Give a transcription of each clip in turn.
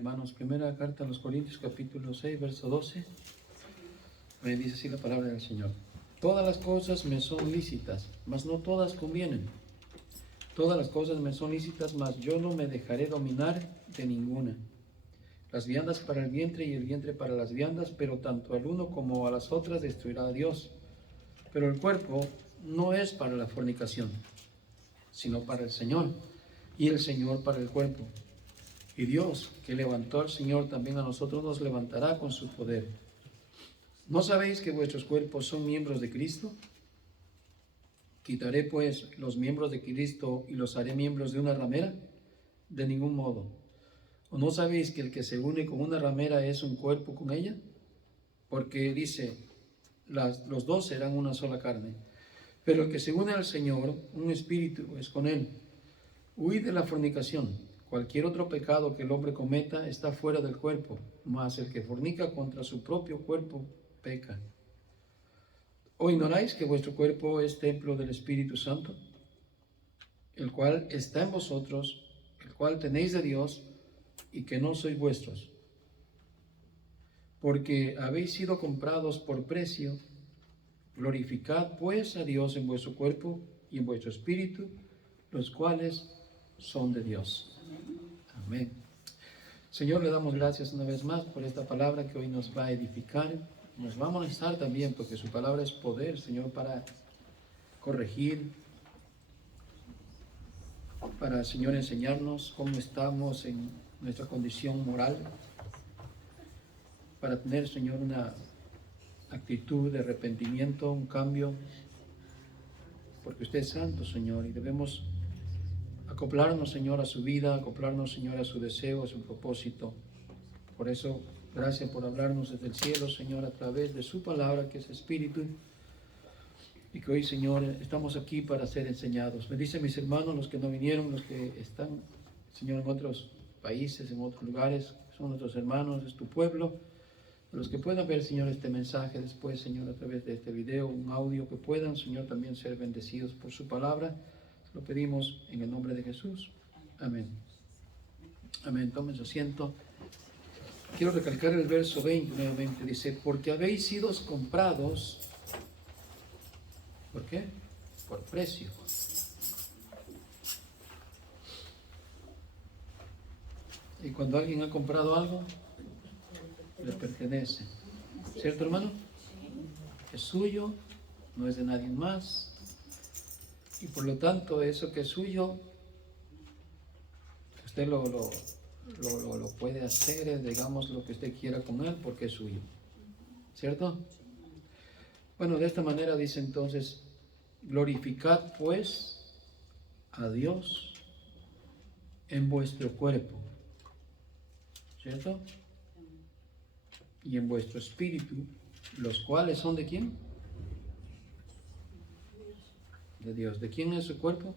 Hermanos, primera carta a los Corintios, capítulo 6, verso 12, me dice así la palabra del Señor. Todas las cosas me son lícitas, mas no todas convienen. Todas las cosas me son lícitas, mas yo no me dejaré dominar de ninguna. Las viandas para el vientre y el vientre para las viandas, pero tanto al uno como a las otras destruirá a Dios. Pero el cuerpo no es para la fornicación, sino para el Señor, y el Señor para el cuerpo. Y Dios, que levantó al Señor, también a nosotros nos levantará con su poder. ¿No sabéis que vuestros cuerpos son miembros de Cristo? ¿Quitaré pues los miembros de Cristo y los haré miembros de una ramera? De ningún modo. ¿O no sabéis que el que se une con una ramera es un cuerpo con ella? Porque dice, los dos serán una sola carne. Pero el que se une al Señor, un espíritu es con él. Huid de la fornicación. Cualquier otro pecado que el hombre cometa está fuera del cuerpo, mas el que fornica contra su propio cuerpo peca. ¿O ignoráis que vuestro cuerpo es templo del Espíritu Santo, el cual está en vosotros, el cual tenéis de Dios, y que no sois vuestros? Porque habéis sido comprados por precio. Glorificad pues a Dios en vuestro cuerpo y en vuestro espíritu, los cuales son de Dios. Amén. Señor, le damos gracias una vez más por esta palabra que hoy nos va a edificar. Nos va a molestar también porque su palabra es poder, Señor, para corregir, para, Señor, enseñarnos cómo estamos en nuestra condición moral, para tener, Señor, una actitud de arrepentimiento, un cambio, porque usted es santo, Señor, y debemos acoplarnos, Señor, a su vida, acoplarnos, Señor, a su deseo, a su propósito. Por eso, gracias por hablarnos desde el cielo, Señor, a través de su palabra, que es Espíritu, y que hoy, Señor, estamos aquí para ser enseñados. Me dicen mis hermanos, los que no vinieron, los que están, Señor, en otros países, en otros lugares, son nuestros hermanos, es tu pueblo. Los que puedan ver, Señor, este mensaje después, Señor, a través de este video, un audio, que puedan, Señor, también ser bendecidos por su palabra. Lo pedimos en el nombre de Jesús. Amén. Amén. Tomen su asiento. Quiero recalcar el verso 20 nuevamente. Dice, porque habéis sido comprados. ¿Por qué? Por precio. Y cuando alguien ha comprado algo, le pertenece. ¿Cierto, hermano? Es suyo, no es de nadie más. Y por lo tanto, eso que es suyo, usted lo puede hacer, digamos, lo que usted quiera con él, porque es suyo. ¿Cierto? Bueno, de esta manera dice entonces, glorificad pues a Dios en vuestro cuerpo. ¿Cierto? Y en vuestro espíritu, los cuales son ¿de quién? De Dios. ¿De quién es su cuerpo?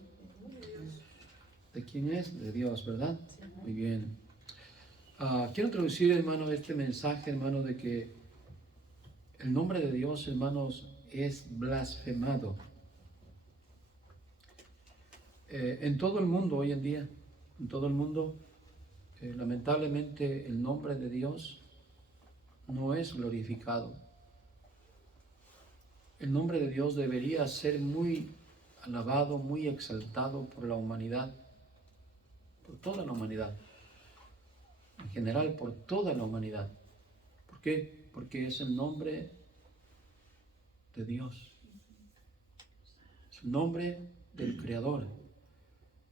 ¿De quién es? De Dios, ¿verdad? Muy bien. Quiero introducir, hermano, este mensaje, hermano, de que el nombre de Dios, hermanos, es blasfemado. En todo el mundo hoy en día, en todo el mundo, lamentablemente el nombre de Dios no es glorificado. El nombre de Dios debería ser muy alabado, muy exaltado por la humanidad, por toda la humanidad, en general por toda la humanidad. ¿Por qué? Porque es el nombre de Dios, es el nombre del Creador,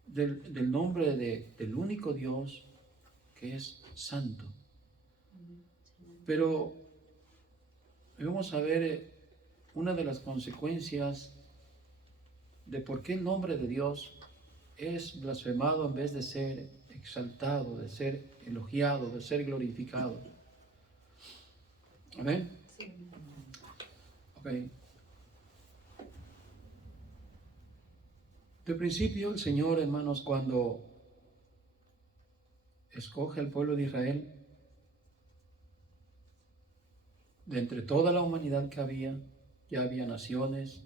del nombre del único Dios que es santo. Pero vamos a ver una de las consecuencias de por qué el nombre de Dios es blasfemado en vez de ser exaltado, de ser elogiado, de ser glorificado. ¿Amén? Sí. Ok. De principio el Señor, hermanos, cuando escoge al pueblo de Israel, de entre toda la humanidad que había, ya había naciones,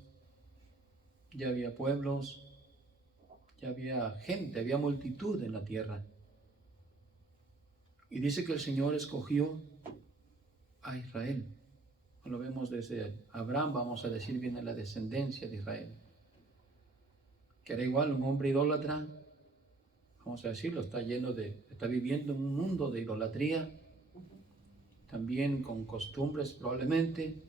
ya había pueblos, ya había gente, había multitud en la tierra. Y dice que el Señor escogió a Israel. Lo vemos desde Abraham, vamos a decir, viene la descendencia de Israel. Que era igual un hombre idólatra, vamos a decirlo, está viviendo en un mundo de idolatría, también con costumbres probablemente.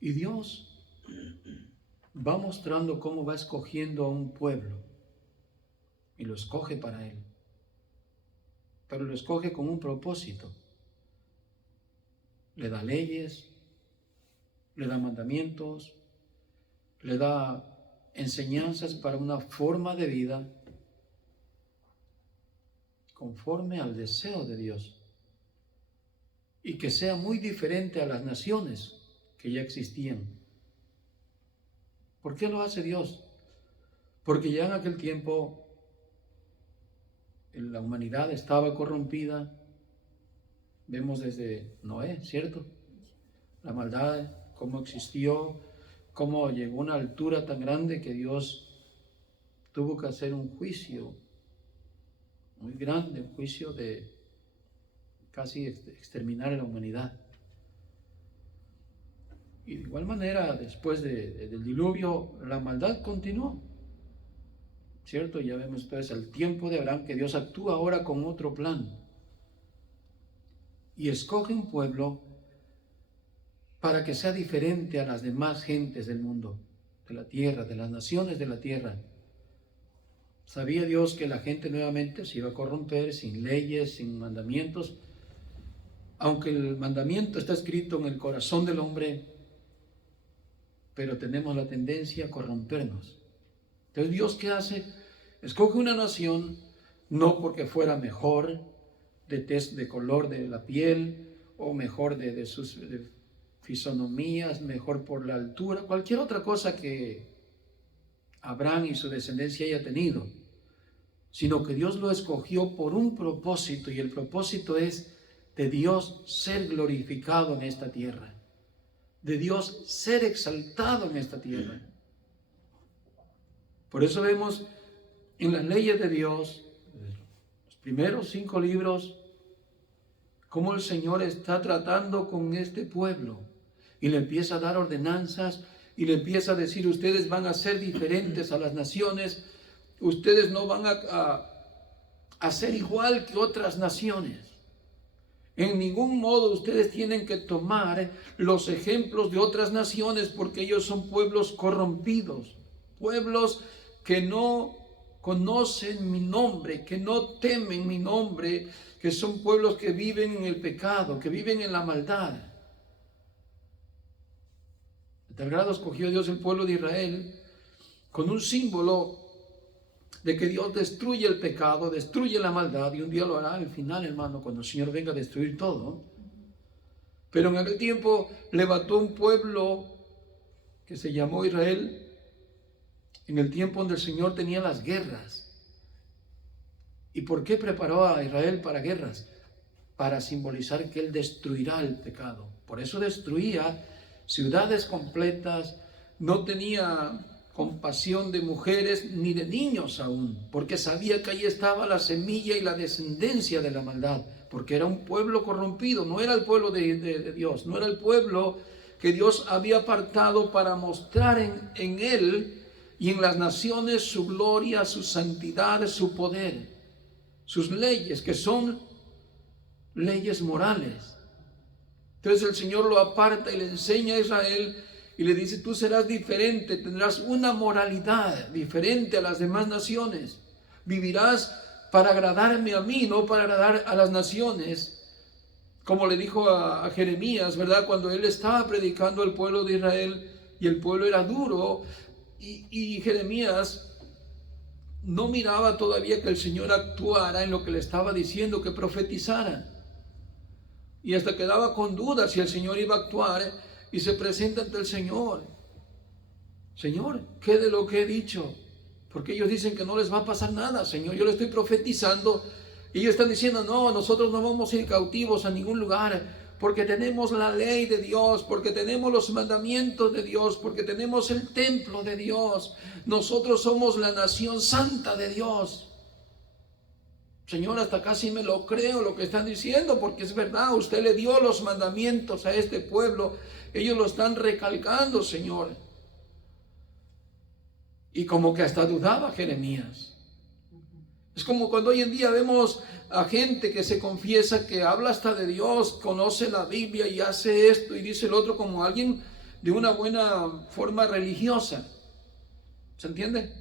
Y Dios va mostrando cómo va escogiendo a un pueblo y lo escoge para Él. Pero lo escoge con un propósito. Le da leyes, le da mandamientos, le da enseñanzas para una forma de vida conforme al deseo de Dios y que sea muy diferente a las naciones que ya existían. ¿Por qué lo hace Dios? Porque ya en aquel tiempo la humanidad estaba corrompida. Vemos desde Noé, ¿cierto? La maldad, cómo existió, cómo llegó a una altura tan grande que Dios tuvo que hacer un juicio muy grande, un juicio de casi exterminar a la humanidad. Y de igual manera, después del diluvio, la maldad continuó, ¿cierto? Ya vemos entonces el tiempo de Abraham, que Dios actúa ahora con otro plan. Y escoge un pueblo para que sea diferente a las demás gentes del mundo, de la tierra, de las naciones de la tierra. Sabía Dios que la gente nuevamente se iba a corromper, sin leyes, sin mandamientos. Aunque el mandamiento está escrito en el corazón del hombre, pero tenemos la tendencia a corrompernos. Entonces, ¿Dios qué hace? Escoge una nación, no porque fuera mejor de color de la piel, o mejor de sus fisonomías, mejor por la altura, cualquier otra cosa que Abraham y su descendencia haya tenido, sino que Dios lo escogió por un propósito, y el propósito es de Dios ser glorificado en esta tierra, de Dios ser exaltado en esta tierra. Por eso vemos en las leyes de Dios, los primeros 5 libros, cómo el Señor está tratando con este pueblo y le empieza a dar ordenanzas y le empieza a decir: ustedes van a ser diferentes a las naciones, ustedes no van a ser igual que otras naciones. En ningún modo ustedes tienen que tomar los ejemplos de otras naciones, porque ellos son pueblos corrompidos, pueblos que no conocen mi nombre, que no temen mi nombre, que son pueblos que viven en el pecado, que viven en la maldad. De tal grado escogió Dios el pueblo de Israel con un símbolo de que Dios destruye el pecado, destruye la maldad, y un día lo hará al final, hermano, cuando el Señor venga a destruir todo. Pero en aquel tiempo levantó un pueblo que se llamó Israel, en el tiempo donde el Señor tenía las guerras. ¿Y por qué preparó a Israel para guerras? Para simbolizar que Él destruirá el pecado. Por eso destruía ciudades completas, no tenía compasión de mujeres ni de niños aún, porque sabía que ahí estaba la semilla y la descendencia de la maldad, porque era un pueblo corrompido, no era el pueblo de Dios, no era el pueblo que Dios había apartado para mostrar en Él y en las naciones su gloria, su santidad, su poder, sus leyes, que son leyes morales. Entonces el Señor lo aparta y le enseña a Israel y le dice: tú serás diferente, tendrás una moralidad diferente a las demás naciones. Vivirás para agradarme a mí, no para agradar a las naciones. Como le dijo a Jeremías, ¿verdad? Cuando él estaba predicando al pueblo de Israel y el pueblo era duro, y Jeremías no miraba todavía que el Señor actuara en lo que le estaba diciendo, que profetizara. Y hasta quedaba con dudas si el Señor iba a actuar, y se presenta ante el Señor: Señor, ¿qué de lo que he dicho? Porque ellos dicen que no les va a pasar nada, Señor. Yo le estoy profetizando y ellos están diciendo: no, nosotros no vamos a ir cautivos a ningún lugar, porque tenemos la ley de Dios, porque tenemos los mandamientos de Dios, porque tenemos el templo de Dios. Nosotros somos la nación santa de Dios. Señor, hasta casi me lo creo lo que están diciendo, porque es verdad, usted le dio los mandamientos a este pueblo, ellos lo están recalcando, Señor. Y como que hasta dudaba Jeremías. Es como cuando hoy en día vemos a gente que se confiesa, que habla hasta de Dios, conoce la Biblia y hace esto y dice el otro, como alguien de una buena forma religiosa. ¿Se entiende?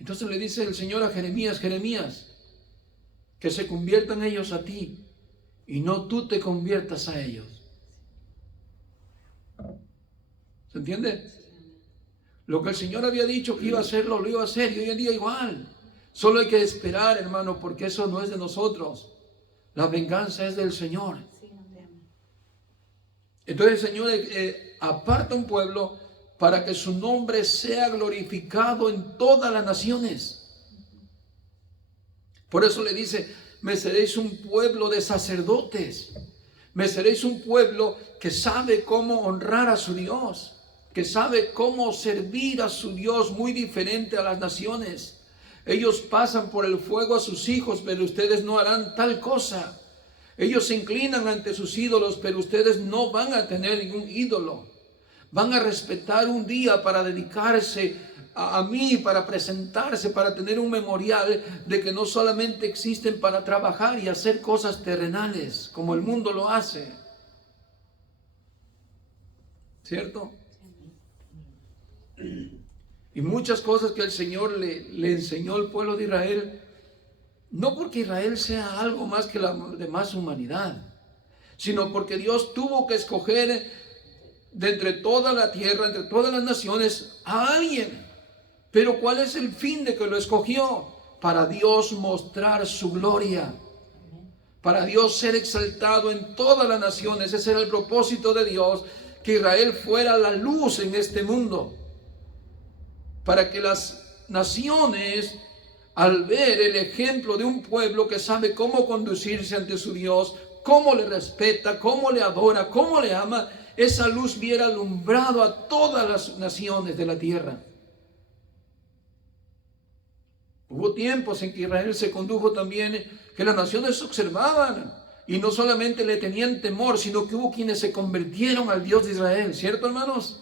Entonces le dice el Señor a Jeremías: Jeremías, que se conviertan ellos a ti y no tú te conviertas a ellos. ¿Se entiende? Lo que el Señor había dicho que iba a hacerlo, lo iba a hacer, y hoy en día igual. Solo hay que esperar, hermano, porque eso no es de nosotros. La venganza es del Señor. Entonces el Señor aparta un pueblo para que su nombre sea glorificado en todas las naciones. Por eso le dice: me seréis un pueblo de sacerdotes, me seréis un pueblo que sabe cómo honrar a su Dios, que sabe cómo servir a su Dios, muy diferente a las naciones. Ellos pasan por el fuego a sus hijos, pero ustedes no harán tal cosa. Ellos se inclinan ante sus ídolos, pero ustedes no van a tener ningún ídolo. Van a respetar un día para dedicarse a mí, para presentarse, para tener un memorial de que no solamente existen para trabajar y hacer cosas terrenales, como el mundo lo hace. ¿Cierto? Y muchas cosas que el Señor le enseñó al pueblo de Israel, no porque Israel sea algo más que la demás humanidad, sino porque Dios tuvo que escoger de entre toda la tierra, entre todas las naciones, a alguien. Pero ¿cuál es el fin de que lo escogió? Para Dios mostrar su gloria, para Dios ser exaltado en todas las naciones. Ese era el propósito de Dios, que Israel fuera la luz en este mundo, para que las naciones, al ver el ejemplo de un pueblo que sabe cómo conducirse ante su Dios, cómo le respeta, cómo le adora, cómo le ama, esa luz viera alumbrado a todas las naciones de la tierra. Hubo tiempos en que Israel se condujo también, que las naciones observaban y no solamente le tenían temor, sino que hubo quienes se convirtieron al Dios de Israel, ¿cierto, hermanos?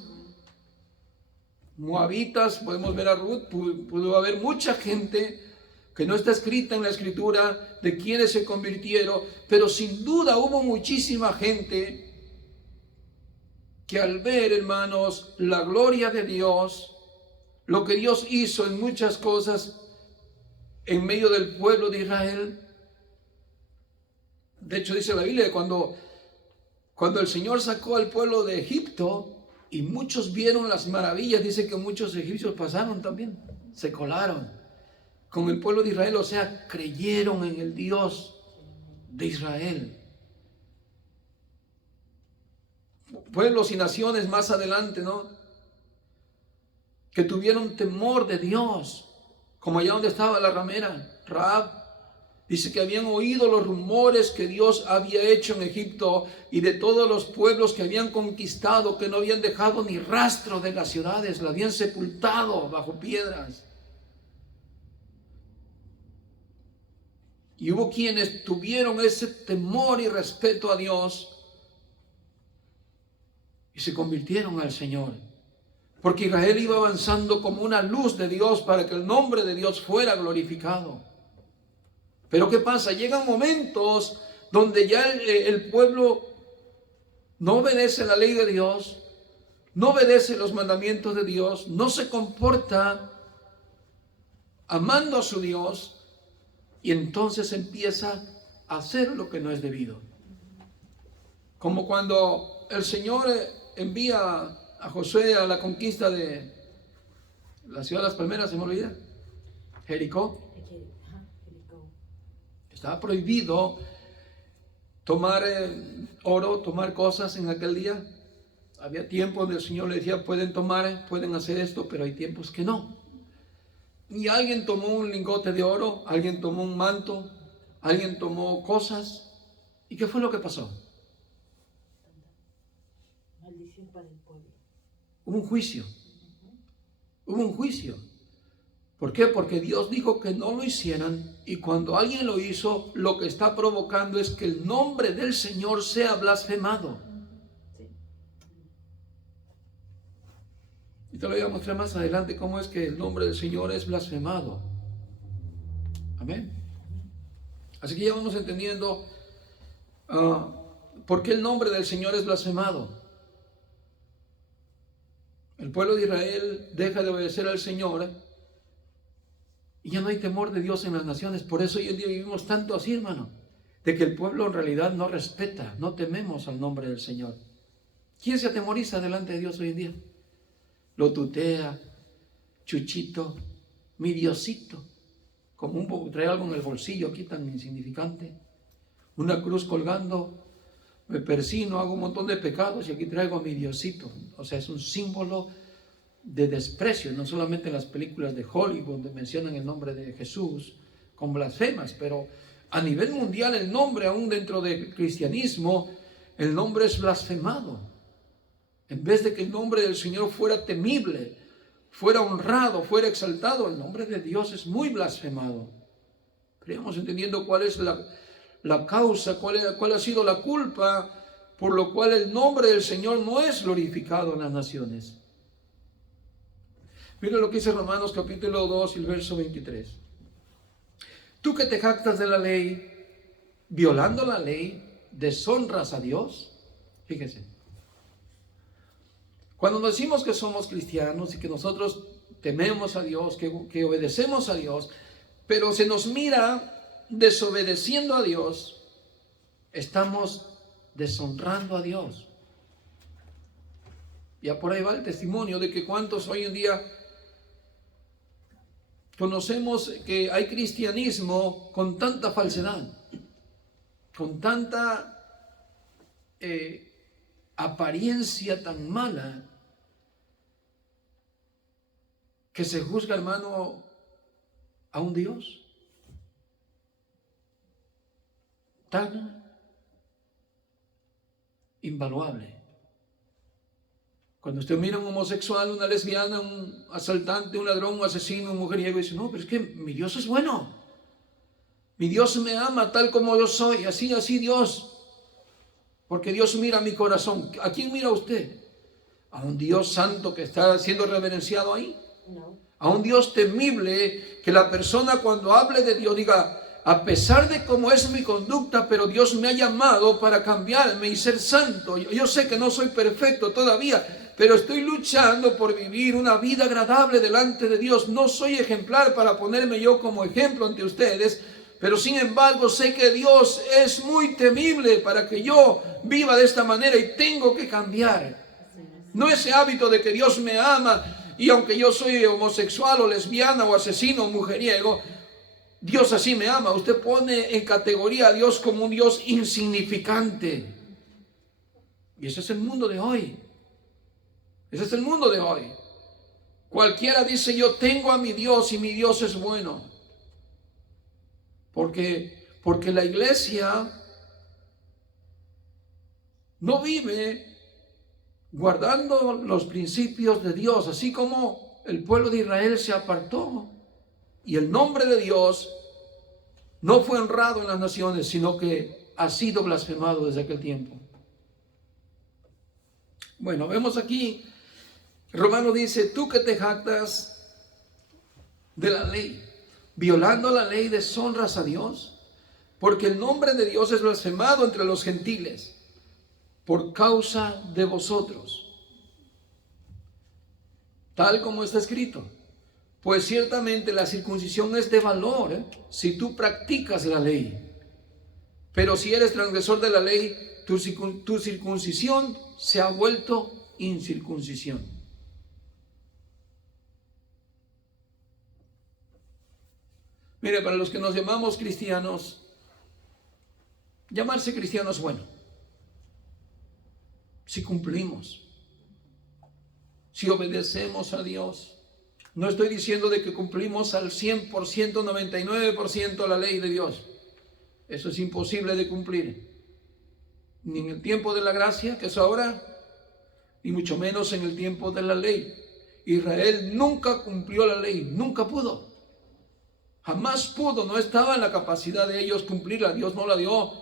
Moabitas, podemos ver a Ruth, pudo haber mucha gente que no está escrita en la escritura de quienes se convirtieron, pero sin duda hubo muchísima gente que al ver, hermanos, la gloria de Dios, lo que Dios hizo en muchas cosas en medio del pueblo de Israel. De hecho, dice la Biblia, cuando el Señor sacó al pueblo de Egipto y muchos vieron las maravillas, dice que muchos egipcios pasaron también, se colaron con el pueblo de Israel, o sea, creyeron en el Dios de Israel. Pueblos y naciones más adelante, ¿no?, que tuvieron temor de Dios, como allá donde estaba la ramera, Rahab. Dice que habían oído los rumores que Dios había hecho en Egipto y de todos los pueblos que habían conquistado, que no habían dejado ni rastro de las ciudades, la habían sepultado bajo piedras. Y hubo quienes tuvieron ese temor y respeto a Dios y se convirtieron al Señor, porque Israel iba avanzando como una luz de Dios para que el nombre de Dios fuera glorificado. Pero ¿qué pasa? Llegan momentos donde ya el pueblo no obedece la ley de Dios, no obedece los mandamientos de Dios, no se comporta amando a su Dios, y entonces empieza a hacer lo que no es debido. Como cuando el Señor envía a Josué a la conquista de la ciudad de las palmeras, se me olvida, Jericó. Estaba prohibido tomar oro, tomar cosas en aquel día. Había tiempos donde el Señor le decía: pueden tomar, pueden hacer esto, pero hay tiempos que no. Y alguien tomó un lingote de oro, alguien tomó un manto, alguien tomó cosas. ¿Y qué fue lo que pasó? Maldición para el pueblo. Hubo un juicio. Hubo un juicio. ¿Por qué? Porque Dios dijo que no lo hicieran, y cuando alguien lo hizo, lo que está provocando es que el nombre del Señor sea blasfemado. Y te lo voy a mostrar más adelante cómo es que el nombre del Señor es blasfemado. Amén. Así que ya vamos entendiendo por qué el nombre del Señor es blasfemado. El pueblo de Israel deja de obedecer al Señor y ya no hay temor de Dios en las naciones. Por eso hoy en día vivimos tanto así, hermano, de que el pueblo en realidad no respeta, no tememos al nombre del Señor. ¿Quién se atemoriza delante de Dios hoy en día? Lo tutea, Chuchito, mi Diosito, como trae algo en el bolsillo aquí tan insignificante, una cruz colgando, me persino, hago un montón de pecados y aquí traigo a mi Diosito. O sea, es un símbolo de desprecio, no solamente en las películas de Hollywood donde mencionan el nombre de Jesús con blasfemas, pero a nivel mundial el nombre, aún dentro del cristianismo, el nombre es blasfemado. En vez de que el nombre del Señor fuera temible, fuera honrado, fuera exaltado, el nombre de Dios es muy blasfemado. Pero vamos entendiendo cuál es la causa, cuál ha sido la culpa por lo cual el nombre del Señor no es glorificado en las naciones. Mira lo que dice Romanos capítulo 2 y el verso 23. Tú que te jactas de la ley, violando la ley, deshonras a Dios. Fíjese. Cuando decimos que somos cristianos y que nosotros tememos a Dios, que obedecemos a Dios, pero se nos mira desobedeciendo a Dios, estamos deshonrando a Dios. Ya por ahí va el testimonio de que cuántos hoy en día conocemos que hay cristianismo con tanta falsedad, con tanta apariencia tan mala, que se juzga, hermano, a un Dios tan invaluable. Cuando usted mira a un homosexual, una lesbiana, un asaltante, un ladrón, un asesino, un mujeriego, y dice, no, pero es que mi Dios es bueno. Mi Dios me ama tal como yo soy, así Dios. Porque Dios mira mi corazón. ¿A quién mira usted? ¿A un Dios santo que está siendo reverenciado ahí? No. A un Dios temible, que la persona cuando hable de Dios diga, a pesar de cómo es mi conducta, pero Dios me ha llamado para cambiarme y ser santo. Yo sé que no soy perfecto todavía, pero estoy luchando por vivir una vida agradable delante de Dios. No soy ejemplar para ponerme yo como ejemplo ante ustedes, pero sin embargo sé que Dios es muy temible para que yo viva de esta manera y tengo que cambiar. No ese hábito de que Dios me ama y aunque yo soy homosexual o lesbiana o asesino o mujeriego, Dios así me ama. Usted pone en categoría a Dios como un Dios insignificante. Y ese es el mundo de hoy. Ese es el mundo de hoy. Cualquiera dice, yo tengo a mi Dios y mi Dios es bueno. Porque la iglesia no vive guardando los principios de Dios, así como el pueblo de Israel se apartó y el nombre de Dios no fue honrado en las naciones, sino que ha sido blasfemado desde aquel tiempo. Bueno, vemos aquí, Romano dice, tú que te jactas de la ley, violando la ley deshonras a Dios, porque el nombre de Dios es blasfemado entre los gentiles por causa de vosotros, tal como está escrito. Pues ciertamente la circuncisión es de valor, si tú practicas la ley. Pero si eres transgresor de la ley, tu circuncisión se ha vuelto incircuncisión. Mire, para los que nos llamamos cristianos, llamarse cristiano es bueno. Si cumplimos, si obedecemos a Dios. No estoy diciendo de que cumplimos al 100%, 99% la ley de Dios. Eso es imposible de cumplir. Ni en el tiempo de la gracia, que es ahora, ni mucho menos en el tiempo de la ley. Israel nunca cumplió la ley, nunca pudo. Jamás pudo, no estaba en la capacidad de ellos cumplirla. Dios no la dio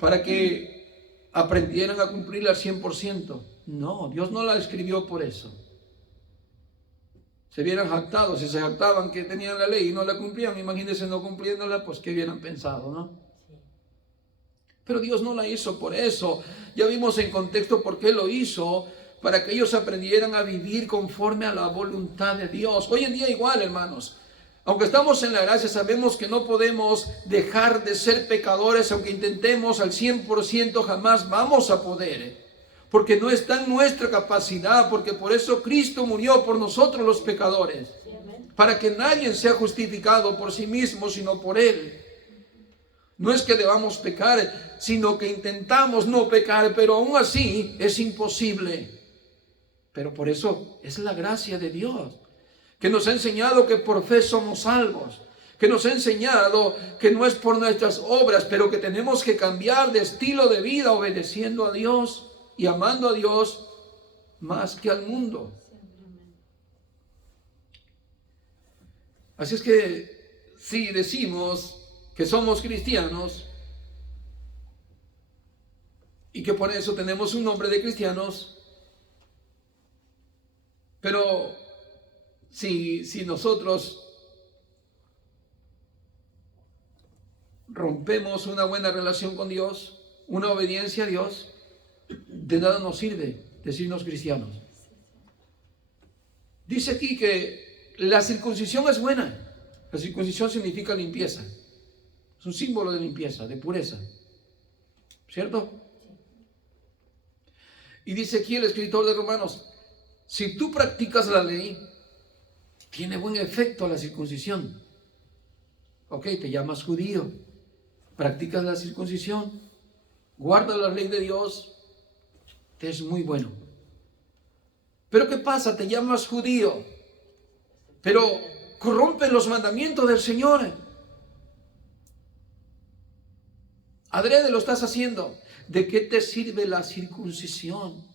para que aprendieran a cumplirla al 100%. No, Dios no la escribió por eso. Se hubieran jactado, si se jactaban que tenían la ley y no la cumplían, imagínense no cumpliéndola, pues qué hubieran pensado, ¿no? Pero Dios no la hizo por eso. Ya vimos en contexto por qué lo hizo, para que ellos aprendieran a vivir conforme a la voluntad de Dios. Hoy en día igual, hermanos. Aunque estamos en la gracia, sabemos que no podemos dejar de ser pecadores, aunque intentemos al 100%, jamás vamos a poder. Porque no está en nuestra capacidad, porque por eso Cristo murió por nosotros los pecadores. Para que nadie sea justificado por sí mismo, sino por Él. No es que debamos pecar, sino que intentamos no pecar, pero aún así es imposible. Pero por eso es la gracia de Dios, que nos ha enseñado que por fe somos salvos, que nos ha enseñado que no es por nuestras obras, pero que tenemos que cambiar de estilo de vida obedeciendo a Dios y amando a Dios más que al mundo. Así es que si decimos que somos cristianos y que por eso tenemos un nombre de cristianos, pero si nosotros rompemos una buena relación con Dios, una obediencia a Dios, de nada nos sirve decirnos cristianos. Dice aquí que la circuncisión es buena. La circuncisión significa limpieza. Es un símbolo de limpieza, de pureza. ¿Cierto? Y dice aquí el escritor de Romanos, si tú practicas la ley, tiene buen efecto la circuncisión. Ok, te llamas judío, practicas la circuncisión, guardas la ley de Dios, te es muy bueno. Pero ¿qué pasa? Te llamas judío, pero corrompen los mandamientos del Señor. Adrede lo estás haciendo. ¿De qué te sirve la circuncisión?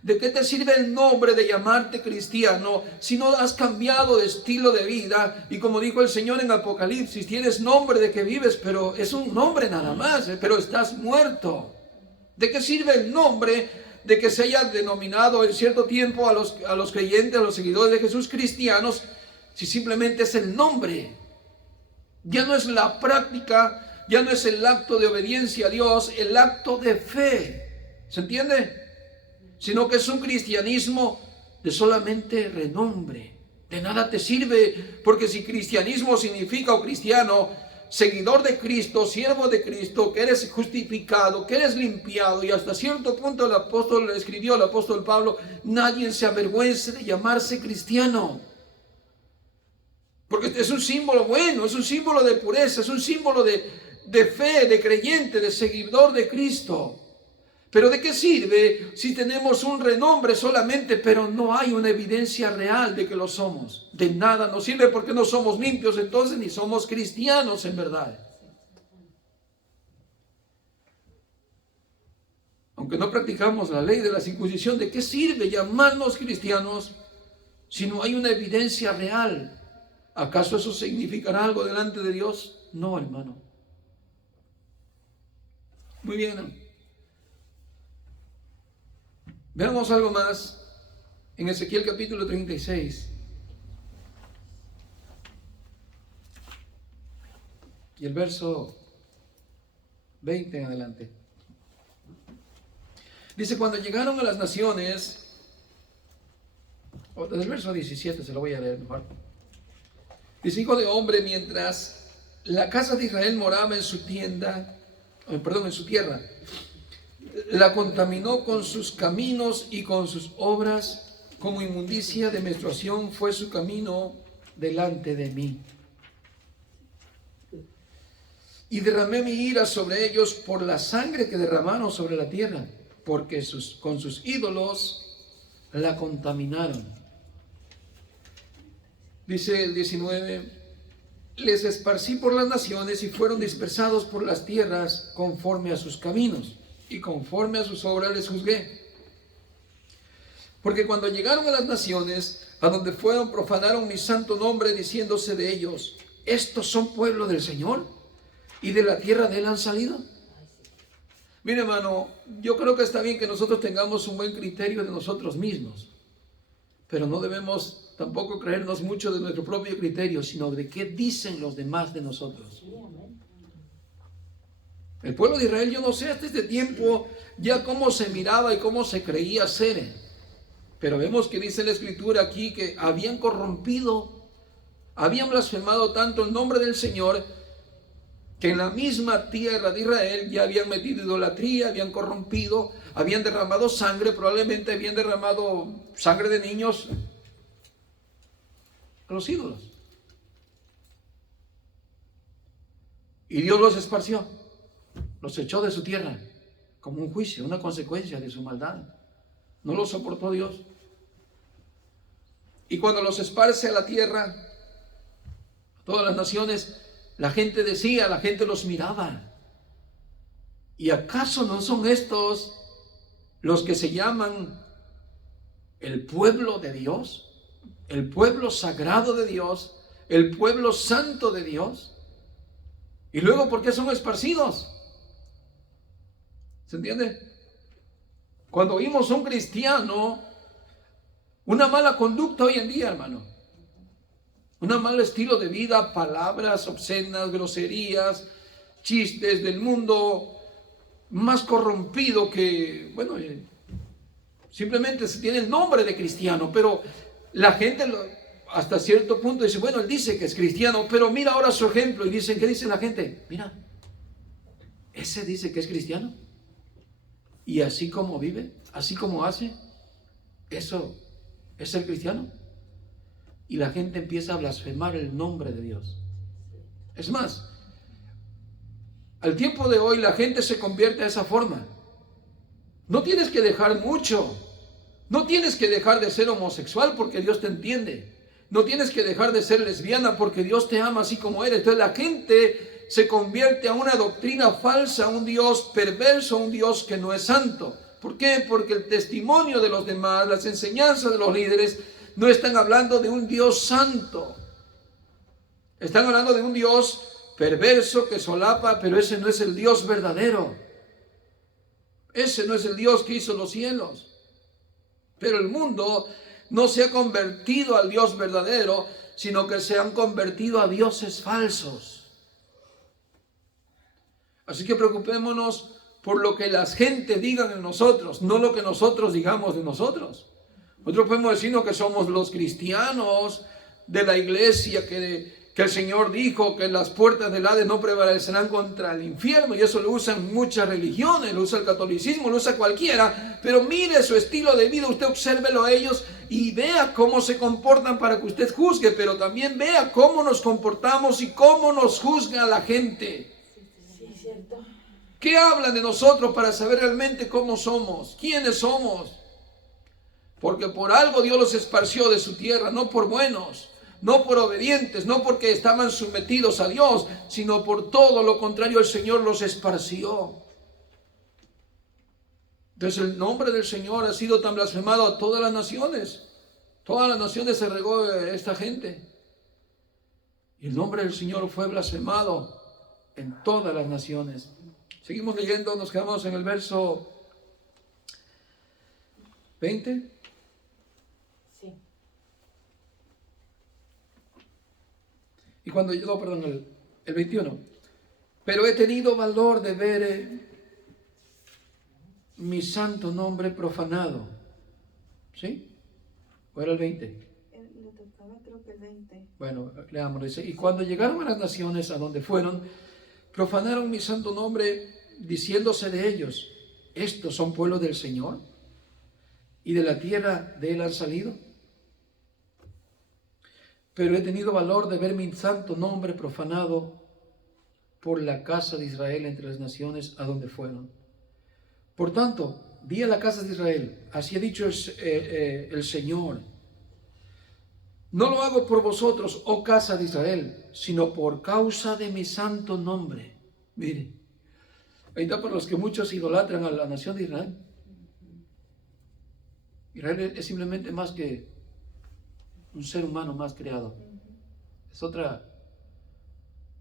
¿De qué te sirve el nombre de llamarte cristiano si no has cambiado de estilo de vida? Y como dijo el Señor en Apocalipsis, tienes nombre de que vives, pero es un nombre nada más, pero estás muerto. ¿De qué sirve el nombre de que se haya denominado en cierto tiempo a los creyentes, a los seguidores de Jesús cristianos, si simplemente es el nombre? Ya no es la práctica, ya no es el acto de obediencia a Dios, el acto de fe. ¿Se entiende? Sino que es un cristianismo de solamente renombre. De nada te sirve, porque si cristianismo significa o cristiano, seguidor de Cristo, siervo de Cristo, que eres justificado, que eres limpiado, y hasta cierto punto el apóstol Pablo, nadie se avergüence de llamarse cristiano. Porque es un símbolo bueno, es un símbolo de pureza, es un símbolo de fe, de creyente, de seguidor de Cristo. Pero ¿de qué sirve si tenemos un renombre solamente, pero no hay una evidencia real de que lo somos? De nada nos sirve, porque no somos limpios entonces, ni somos cristianos en verdad. Aunque no practicamos la ley de la circuncisión, ¿de qué sirve llamarnos cristianos si no hay una evidencia real? ¿Acaso eso significará algo delante de Dios? No, hermano. Muy bien. Veamos algo más en Ezequiel capítulo 36. Y el verso 20 en adelante. Dice, cuando llegaron a las naciones, desde el verso 17 se lo voy a leer mejor. Dice, hijo de hombre, mientras la casa de Israel moraba en su tierra, la contaminó con sus caminos y con sus obras, como inmundicia de menstruación fue su camino delante de mí. Y derramé mi ira sobre ellos por la sangre que derramaron sobre la tierra, porque con sus ídolos la contaminaron. Dice el 19, les esparcí por las naciones y fueron dispersados por las tierras conforme a sus caminos, y conforme a sus obras les juzgué. Porque cuando llegaron a las naciones, a donde fueron, profanaron mi santo nombre, diciéndose de ellos, estos son pueblo del Señor y de la tierra de él han salido. Mire, hermano, yo creo que está bien que nosotros tengamos un buen criterio de nosotros mismos, pero no debemos tampoco creernos mucho de nuestro propio criterio, sino de qué dicen los demás de nosotros. El pueblo de Israel, yo no sé hasta este tiempo ya cómo se miraba y cómo se creía ser, pero vemos que dice la Escritura aquí que habían corrompido, habían blasfemado tanto el nombre del Señor, que en la misma tierra de Israel ya habían metido idolatría, habían corrompido, habían derramado sangre, probablemente habían derramado sangre de niños a los ídolos. Y Dios los esparció, los echó de su tierra como un juicio, una consecuencia de su maldad. No lo soportó Dios. Y cuando los esparce a la tierra, a todas las naciones, la gente decía, la gente los miraba. ¿Y acaso no son estos los que se llaman el pueblo de Dios? El pueblo sagrado de Dios, el pueblo santo de Dios. Y luego, ¿por qué son esparcidos? ¿Se entiende? Cuando oímos a un cristiano, una mala conducta hoy en día, hermano, un mal estilo de vida, palabras obscenas, groserías, chistes del mundo más corrompido que, bueno, simplemente se tiene el nombre de cristiano, pero la gente hasta cierto punto dice, bueno, él dice que es cristiano, pero mira ahora su ejemplo y dicen, ¿qué dice la gente? Mira, ese dice que es cristiano y así como vive, así como hace, eso es el cristiano. Y la gente empieza a blasfemar el nombre de Dios. Es más, al tiempo de hoy la gente se convierte de esa forma. No tienes que dejar mucho. No tienes que dejar de ser homosexual porque Dios te entiende. No tienes que dejar de ser lesbiana porque Dios te ama así como eres. Entonces la gente se convierte a una doctrina falsa, a un Dios perverso, a un Dios que no es santo. ¿Por qué? Porque el testimonio de los demás, las enseñanzas de los líderes, no están hablando de un Dios santo. Están hablando de un Dios perverso que solapa, pero ese no es el Dios verdadero. Ese no es el Dios que hizo los cielos. Pero el mundo no se ha convertido al Dios verdadero, sino que se han convertido a dioses falsos. Así que preocupémonos por lo que las gentes digan de nosotros, no lo que nosotros digamos de nosotros. Nosotros podemos decirnos que somos los cristianos de la iglesia, que el Señor dijo que las puertas del Hades no prevalecerán contra el infierno, y eso lo usan muchas religiones, lo usa el catolicismo, lo usa cualquiera, pero mire su estilo de vida, usted obsérvelo a ellos y vea cómo se comportan para que usted juzgue, pero también vea cómo nos comportamos y cómo nos juzga la gente. Sí, es cierto. ¿Qué hablan de nosotros para saber realmente cómo somos? ¿Quiénes somos? Porque por algo Dios los esparció de su tierra, no por buenos, no por obedientes, no porque estaban sometidos a Dios, sino por todo lo contrario, el Señor los esparció. Entonces el nombre del Señor ha sido tan blasfemado a todas las naciones. Todas las naciones se regó de esta gente. Y el nombre del Señor fue blasfemado en todas las naciones. Seguimos leyendo, nos quedamos en el verso 20. Sí. Y cuando yo, no, perdón, el 21. Pero he tenido valor de ver mi santo nombre profanado. ¿Sí? ¿O era el 20? Le tocaba creo que el 20. Bueno, leamos, dice, y cuando llegaron a las naciones a donde fueron, profanaron mi santo nombre, diciéndose de ellos, estos son pueblos del Señor, y de la tierra de él han salido. Pero he tenido valor de ver mi santo nombre profanado por la casa de Israel entre las naciones a donde fueron. Por tanto, di a la casa de Israel, así ha dicho el Señor, no lo hago por vosotros, oh casa de Israel, sino por causa de mi santo nombre. Mire, ahí está por los que muchos idolatran a la nación de Israel. Israel es simplemente más que un ser humano más creado. Es otra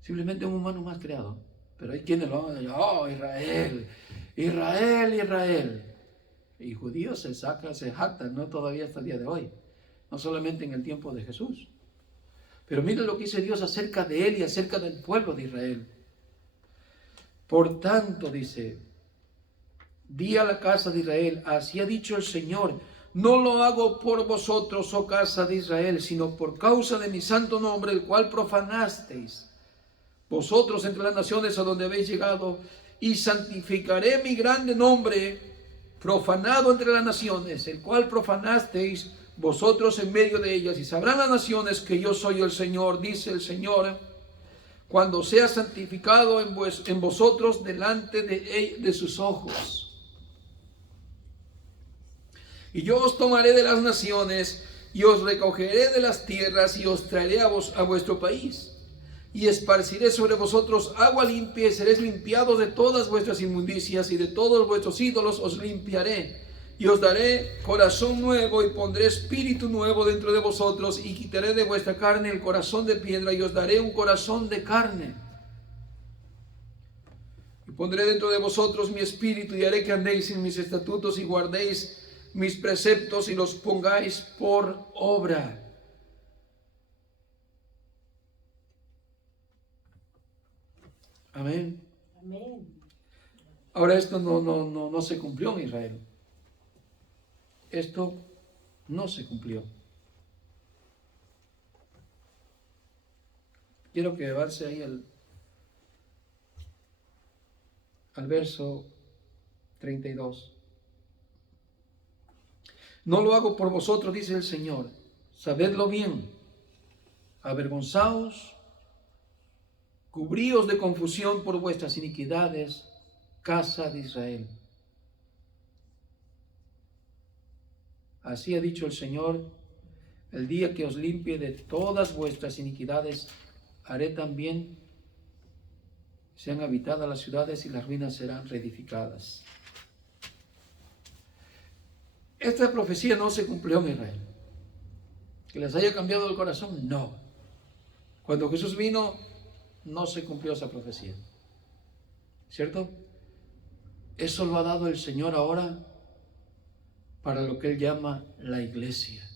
Simplemente un humano más creado. Pero hay quienes lo van a decir, oh, Israel, Israel, Israel. Y judíos se jactan, no todavía hasta el día de hoy. No solamente en el tiempo de Jesús. Pero miren lo que dice Dios acerca de él y acerca del pueblo de Israel. Por tanto, dice, di a la casa de Israel, así ha dicho el Señor, no lo hago por vosotros, oh casa de Israel, sino por causa de mi santo nombre, el cual profanasteis vosotros entre las naciones a donde habéis llegado, y santificaré mi grande nombre, profanado entre las naciones, el cual profanasteis vosotros en medio de ellas, y sabrán las naciones que yo soy el Señor, dice el Señor, cuando sea santificado en vosotros delante de sus ojos. Y yo os tomaré de las naciones, y os recogeré de las tierras, y os traeré a vuestro país. Y esparciré sobre vosotros agua limpia, y seréis limpiados de todas vuestras inmundicias, y de todos vuestros ídolos os limpiaré. Y os daré corazón nuevo, y pondré espíritu nuevo dentro de vosotros, y quitaré de vuestra carne el corazón de piedra, y os daré un corazón de carne. Y pondré dentro de vosotros mi espíritu, y haré que andéis en mis estatutos, y guardéis mis preceptos, y los pongáis por obra. Amén. Amén. Ahora esto no se cumplió en Israel. Esto no se cumplió. Quiero que avance ahí al verso 32. No lo hago por vosotros, dice el Señor. Sabedlo bien. Avergonzaos, cubríos de confusión por vuestras iniquidades, casa de Israel. Así ha dicho el Señor, el día que os limpie de todas vuestras iniquidades, haré también sean habitadas las ciudades y las ruinas serán reedificadas. Esta profecía no se cumplió en Israel. ¿Que les haya cambiado el corazón? No. Cuando Jesús vino, no se cumplió esa profecía. ¿Cierto? Eso lo ha dado el Señor ahora para lo que Él llama la iglesia.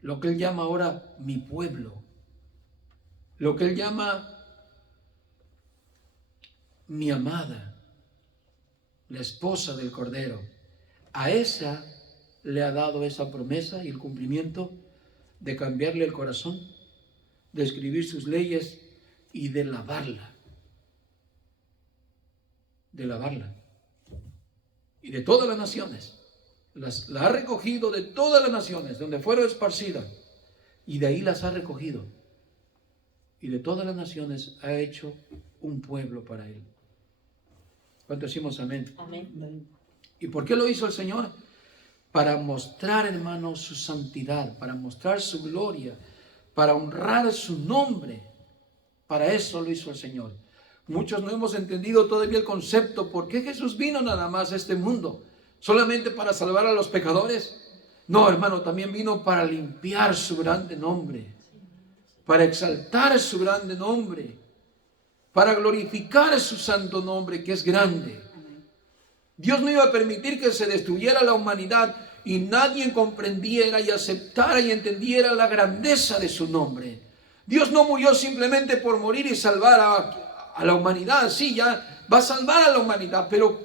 Lo que Él llama ahora mi pueblo. Lo que Él llama mi amada, la esposa del Cordero. A esa le ha dado esa promesa y el cumplimiento de cambiarle el corazón, de escribir sus leyes y de lavarla. De lavarla. Y de todas las naciones. La ha recogido de todas las naciones donde fueron esparcidas. Y de ahí las ha recogido. Y de todas las naciones ha hecho un pueblo para Él. ¿Cuánto decimos amén? Amén. ¿Y por qué lo hizo el Señor? Para mostrar, hermanos, su santidad, para mostrar su gloria, para honrar su nombre. Para eso lo hizo el Señor. Muchos no hemos entendido todavía el concepto. ¿Por qué Jesús vino nada más a este mundo? ¿Solamente para salvar a los pecadores? No, hermano, también vino para limpiar su grande nombre, para exaltar su grande nombre, para glorificar su santo nombre que es grande. Dios no iba a permitir que se destruyera la humanidad y nadie comprendiera y aceptara y entendiera la grandeza de su nombre. Dios no murió simplemente por morir y salvar a la humanidad. Sí, ya va a salvar a la humanidad, pero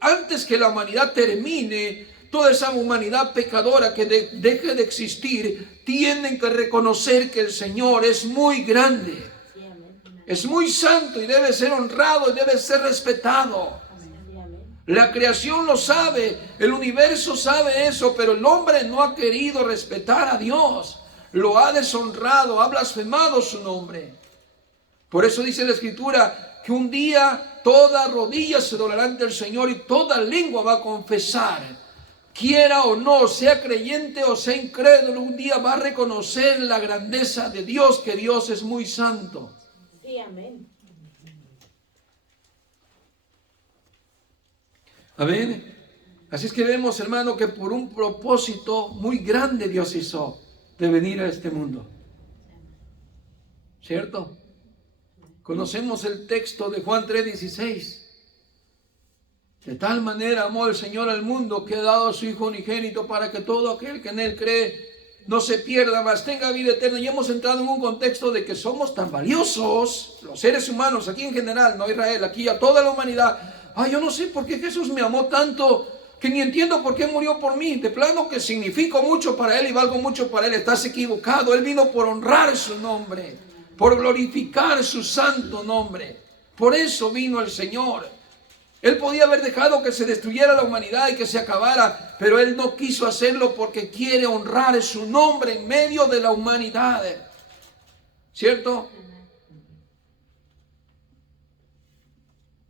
antes que la humanidad termine, toda esa humanidad pecadora que deje de existir, tienen que reconocer que el Señor es muy grande, es muy santo y debe ser honrado y debe ser respetado. La creación lo sabe, el universo sabe eso, pero el hombre no ha querido respetar a Dios. Lo ha deshonrado, ha blasfemado su nombre. Por eso dice la Escritura que un día toda rodilla se doblará ante el Señor y toda lengua va a confesar. Quiera o no, sea creyente o sea incrédulo, un día va a reconocer la grandeza de Dios, que Dios es muy santo. Sí, amén. Amén. Así es que vemos, hermano, que por un propósito muy grande Dios hizo de venir a este mundo. ¿Cierto? Conocemos el texto de Juan 3:16. De tal manera amó el Señor al mundo que ha dado a su Hijo unigénito para que todo aquel que en Él cree no se pierda, mas tenga vida eterna. Y hemos entrado en un contexto de que somos tan valiosos, los seres humanos, aquí en general, no Israel, aquí a toda la humanidad. Yo no sé por qué Jesús me amó tanto, que ni entiendo por qué murió por mí. De plano que significo mucho para Él y valgo mucho para Él. Estás equivocado. Él vino por honrar su nombre, por glorificar su santo nombre. Por eso vino el Señor. Él podía haber dejado que se destruyera la humanidad y que se acabara, pero Él no quiso hacerlo porque quiere honrar su nombre en medio de la humanidad. ¿Cierto?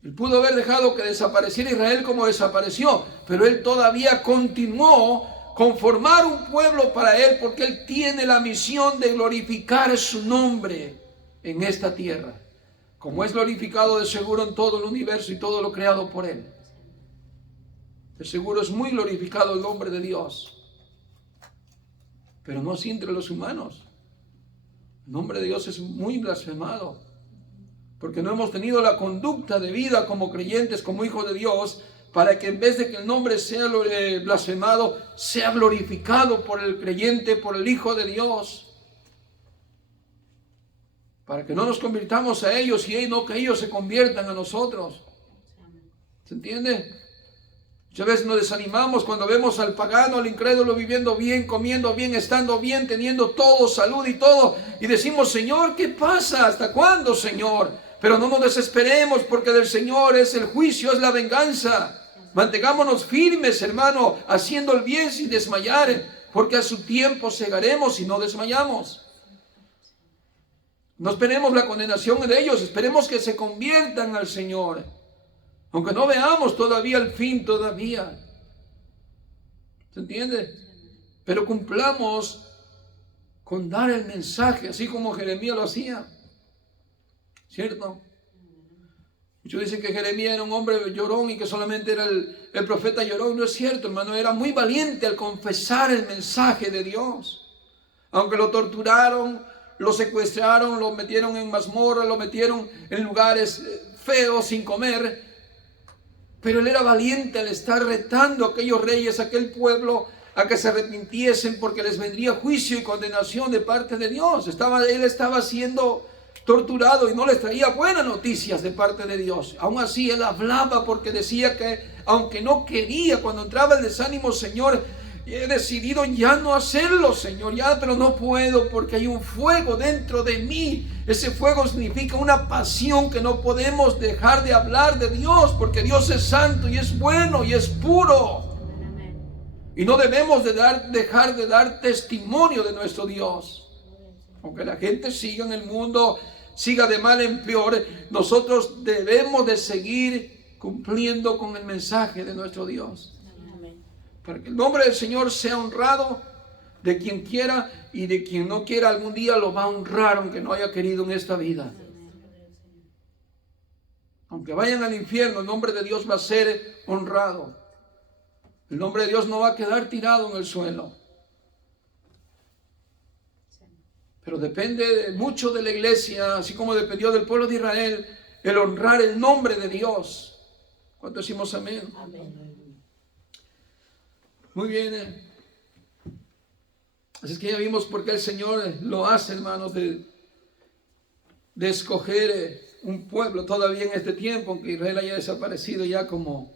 Él pudo haber dejado que desapareciera Israel como desapareció, pero Él todavía continuó con formar un pueblo para Él, porque Él tiene la misión de glorificar su nombre en esta tierra, como es glorificado de seguro en todo el universo y todo lo creado por Él. De seguro es muy glorificado el nombre de Dios, pero no así entre los humanos. El nombre de Dios es muy blasfemado, porque no hemos tenido la conducta de vida como creyentes, como hijos de Dios, para que en vez de que el nombre sea blasfemado, sea glorificado por el creyente, por el Hijo de Dios. Para que no nos convirtamos a ellos y no que ellos se conviertan a nosotros. ¿Se entiende? Muchas veces nos desanimamos cuando vemos al pagano, al incrédulo viviendo bien, comiendo bien, estando bien, teniendo todo, salud y todo. Y decimos, Señor, ¿qué pasa? ¿Hasta cuándo, Señor? Pero no nos desesperemos, porque del Señor es el juicio, es la venganza. Mantengámonos firmes, hermano, haciendo el bien sin desmayar, porque a su tiempo segaremos y no desmayamos. No esperemos la condenación de ellos, esperemos que se conviertan al Señor, aunque no veamos todavía el fin todavía. ¿Se entiende? Pero cumplamos con dar el mensaje, así como Jeremías lo hacía. ¿Cierto? Muchos dicen que Jeremías era un hombre llorón y que solamente era el profeta llorón. No es cierto, hermano. Era muy valiente al confesar el mensaje de Dios. Aunque lo torturaron, lo secuestraron, lo metieron en mazmorras, lo metieron en lugares feos sin comer. Pero él era valiente al estar retando a aquellos reyes, a aquel pueblo, a que se arrepintiesen, porque les vendría juicio y condenación de parte de Dios. Él estaba siendo torturado y no les traía buenas noticias de parte de Dios. Aún así él hablaba, porque decía que aunque no quería, cuando entraba el desánimo, Señor, he decidido ya no hacerlo, Señor, pero no puedo, porque hay un fuego dentro de mí. Ese fuego significa una pasión que no podemos dejar de hablar de Dios, porque Dios es santo y es bueno y es puro. Y no debemos dejar de dar testimonio de nuestro Dios. Aunque la gente siga en el mundo, siga de mal en peor, nosotros debemos de seguir cumpliendo con el mensaje de nuestro Dios. Para que el nombre del Señor sea honrado, de quien quiera y de quien no quiera algún día lo va a honrar, aunque no haya querido en esta vida. Aunque vayan al infierno, el nombre de Dios va a ser honrado. El nombre de Dios no va a quedar tirado en el suelo. Pero depende mucho de la iglesia, así como dependió del pueblo de Israel, el honrar el nombre de Dios. ¿Cuánto decimos amén? Amén. Muy bien. Así es que ya vimos por qué el Señor lo hace, hermanos, de escoger un pueblo todavía en este tiempo, aunque Israel haya desaparecido ya como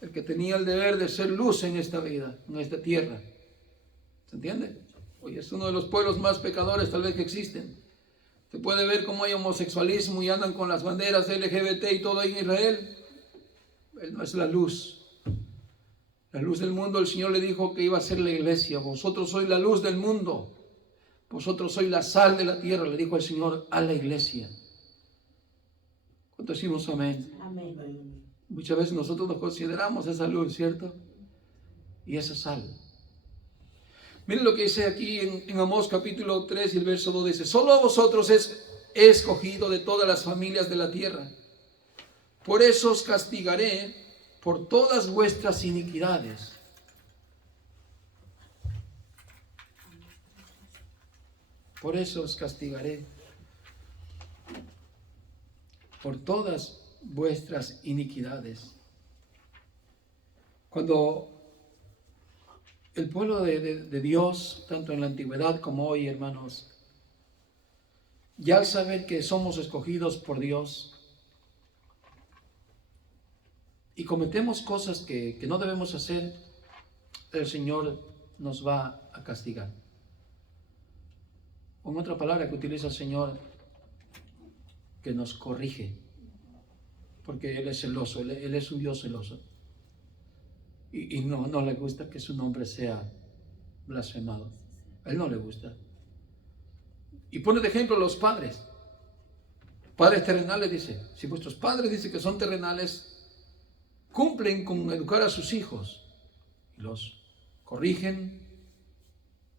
el que tenía el deber de ser luz en esta vida, en esta tierra. ¿Se entiende? Hoy es uno de los pueblos más pecadores tal vez que existen. Se puede ver cómo hay homosexualismo y andan con las banderas LGBT y todo ahí en Israel. Él no es la luz. La luz del mundo, el Señor le dijo que iba a ser la iglesia. Vosotros sois la luz del mundo. Vosotros sois la sal de la tierra, le dijo el Señor a la iglesia. ¿Cuánto decimos amén? Amén. Muchas veces nosotros nos consideramos esa luz, ¿cierto? Y esa sal. Miren lo que dice aquí en Amós capítulo 3 y el verso 2 dice: solo a vosotros he escogido de todas las familias de la tierra. Por eso os castigaré por todas vuestras iniquidades. Por eso os castigaré. por todas vuestras iniquidades. Cuando el pueblo de Dios, tanto en la antigüedad como hoy, hermanos, ya al saber que somos escogidos por Dios y cometemos cosas que no debemos hacer, el Señor nos va a castigar. Con otra palabra que utiliza el Señor, que nos corrige, porque Él es celoso, Él es un Dios celoso. Y no le gusta que su nombre sea blasfemado. A Él no le gusta. Y pone de ejemplo a los padres. Padres terrenales, dice, si vuestros padres dicen que son terrenales, cumplen con educar a sus hijos, y los corrigen,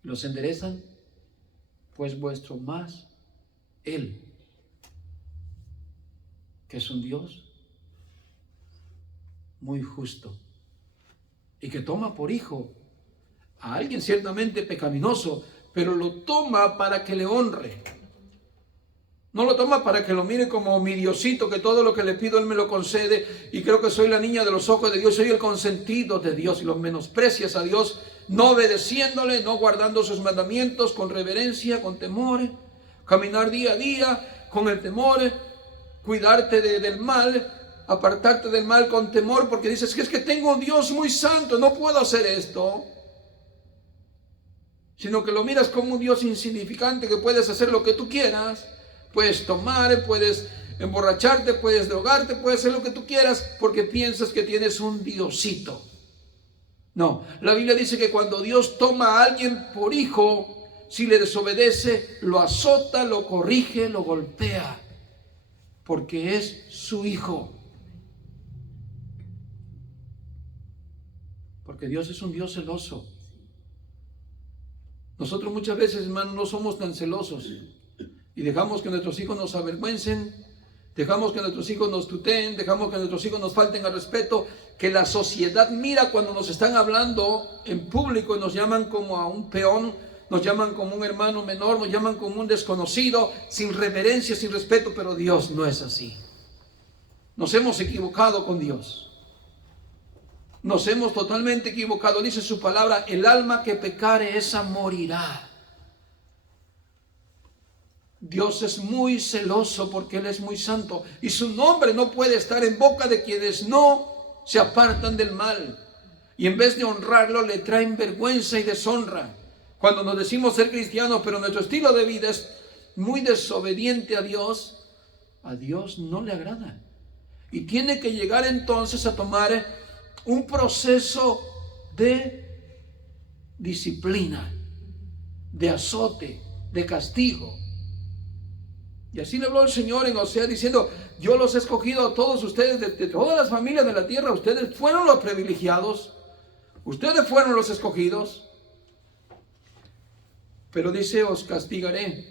los enderezan, pues vuestro más, Él, que es un Dios muy justo, y que toma por hijo a alguien ciertamente pecaminoso, pero lo toma para que le honre. No lo toma para que lo mire como mi Diosito, que todo lo que le pido Él me lo concede, y creo que soy la niña de los ojos de Dios, soy el consentido de Dios, y lo menosprecias a Dios, no obedeciéndole, no guardando sus mandamientos con reverencia, con temor, caminar día a día con el temor, cuidarte del mal, apartarte del mal con temor, porque dices que es que tengo un Dios muy santo, no puedo hacer esto. Sino que lo miras como un Dios insignificante, que puedes hacer lo que tú quieras, puedes tomar, puedes emborracharte, puedes drogarte, puedes hacer lo que tú quieras, porque piensas que tienes un Diosito. No, la Biblia dice que cuando Dios toma a alguien por hijo, si le desobedece, lo azota, lo corrige, lo golpea, porque es su hijo. Porque Dios es un Dios celoso. Nosotros muchas veces, hermanos, no somos tan celosos y dejamos que nuestros hijos nos avergüencen, dejamos que nuestros hijos nos tuteen, dejamos que nuestros hijos nos falten al respeto, que la sociedad mira cuando nos están hablando en público y nos llaman como a un peón, nos llaman como un hermano menor, nos llaman como un desconocido, sin reverencia, sin respeto, pero Dios no es así. Nos hemos equivocado con Dios. Nos hemos totalmente equivocado. Dice su palabra, el alma que pecare esa morirá. Dios es muy celoso porque Él es muy santo y su nombre no puede estar en boca de quienes no se apartan del mal. Y en vez de honrarlo le traen vergüenza y deshonra. Cuando nos decimos ser cristianos, pero nuestro estilo de vida es muy desobediente a Dios no le agrada. Y tiene que llegar entonces a tomar un proceso de disciplina, de azote, de castigo. Y así le habló el Señor en Oseas diciendo, yo los he escogido a todos ustedes, de todas las familias de la tierra, ustedes fueron los privilegiados, ustedes fueron los escogidos. Pero dice, os castigaré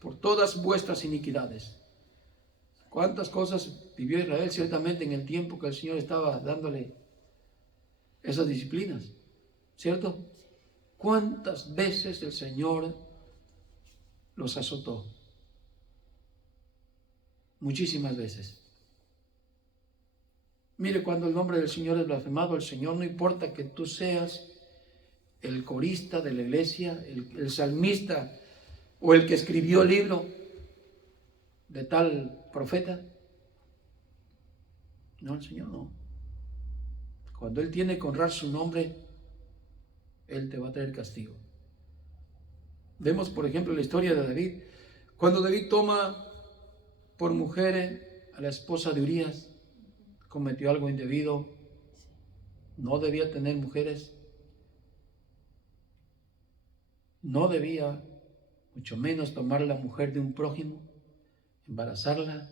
por todas vuestras iniquidades. ¿Cuántas cosas vivió Israel ciertamente en el tiempo que el Señor estaba dándole esas disciplinas? ¿Cierto? ¿Cuántas veces el Señor los azotó? Muchísimas veces. Mire, cuando el nombre del Señor es blasfemado, el Señor, no importa que tú seas el corista de la iglesia, el salmista o el que escribió el libro de tal profeta. No, el Señor no. Cuando Él tiene que honrar su nombre, Él te va a traer castigo. Vemos, por ejemplo, la historia de David. Cuando David toma por mujer a la esposa de Urías, cometió algo indebido, no debía tener mujeres, no debía, mucho menos tomar la mujer de un prójimo, embarazarla,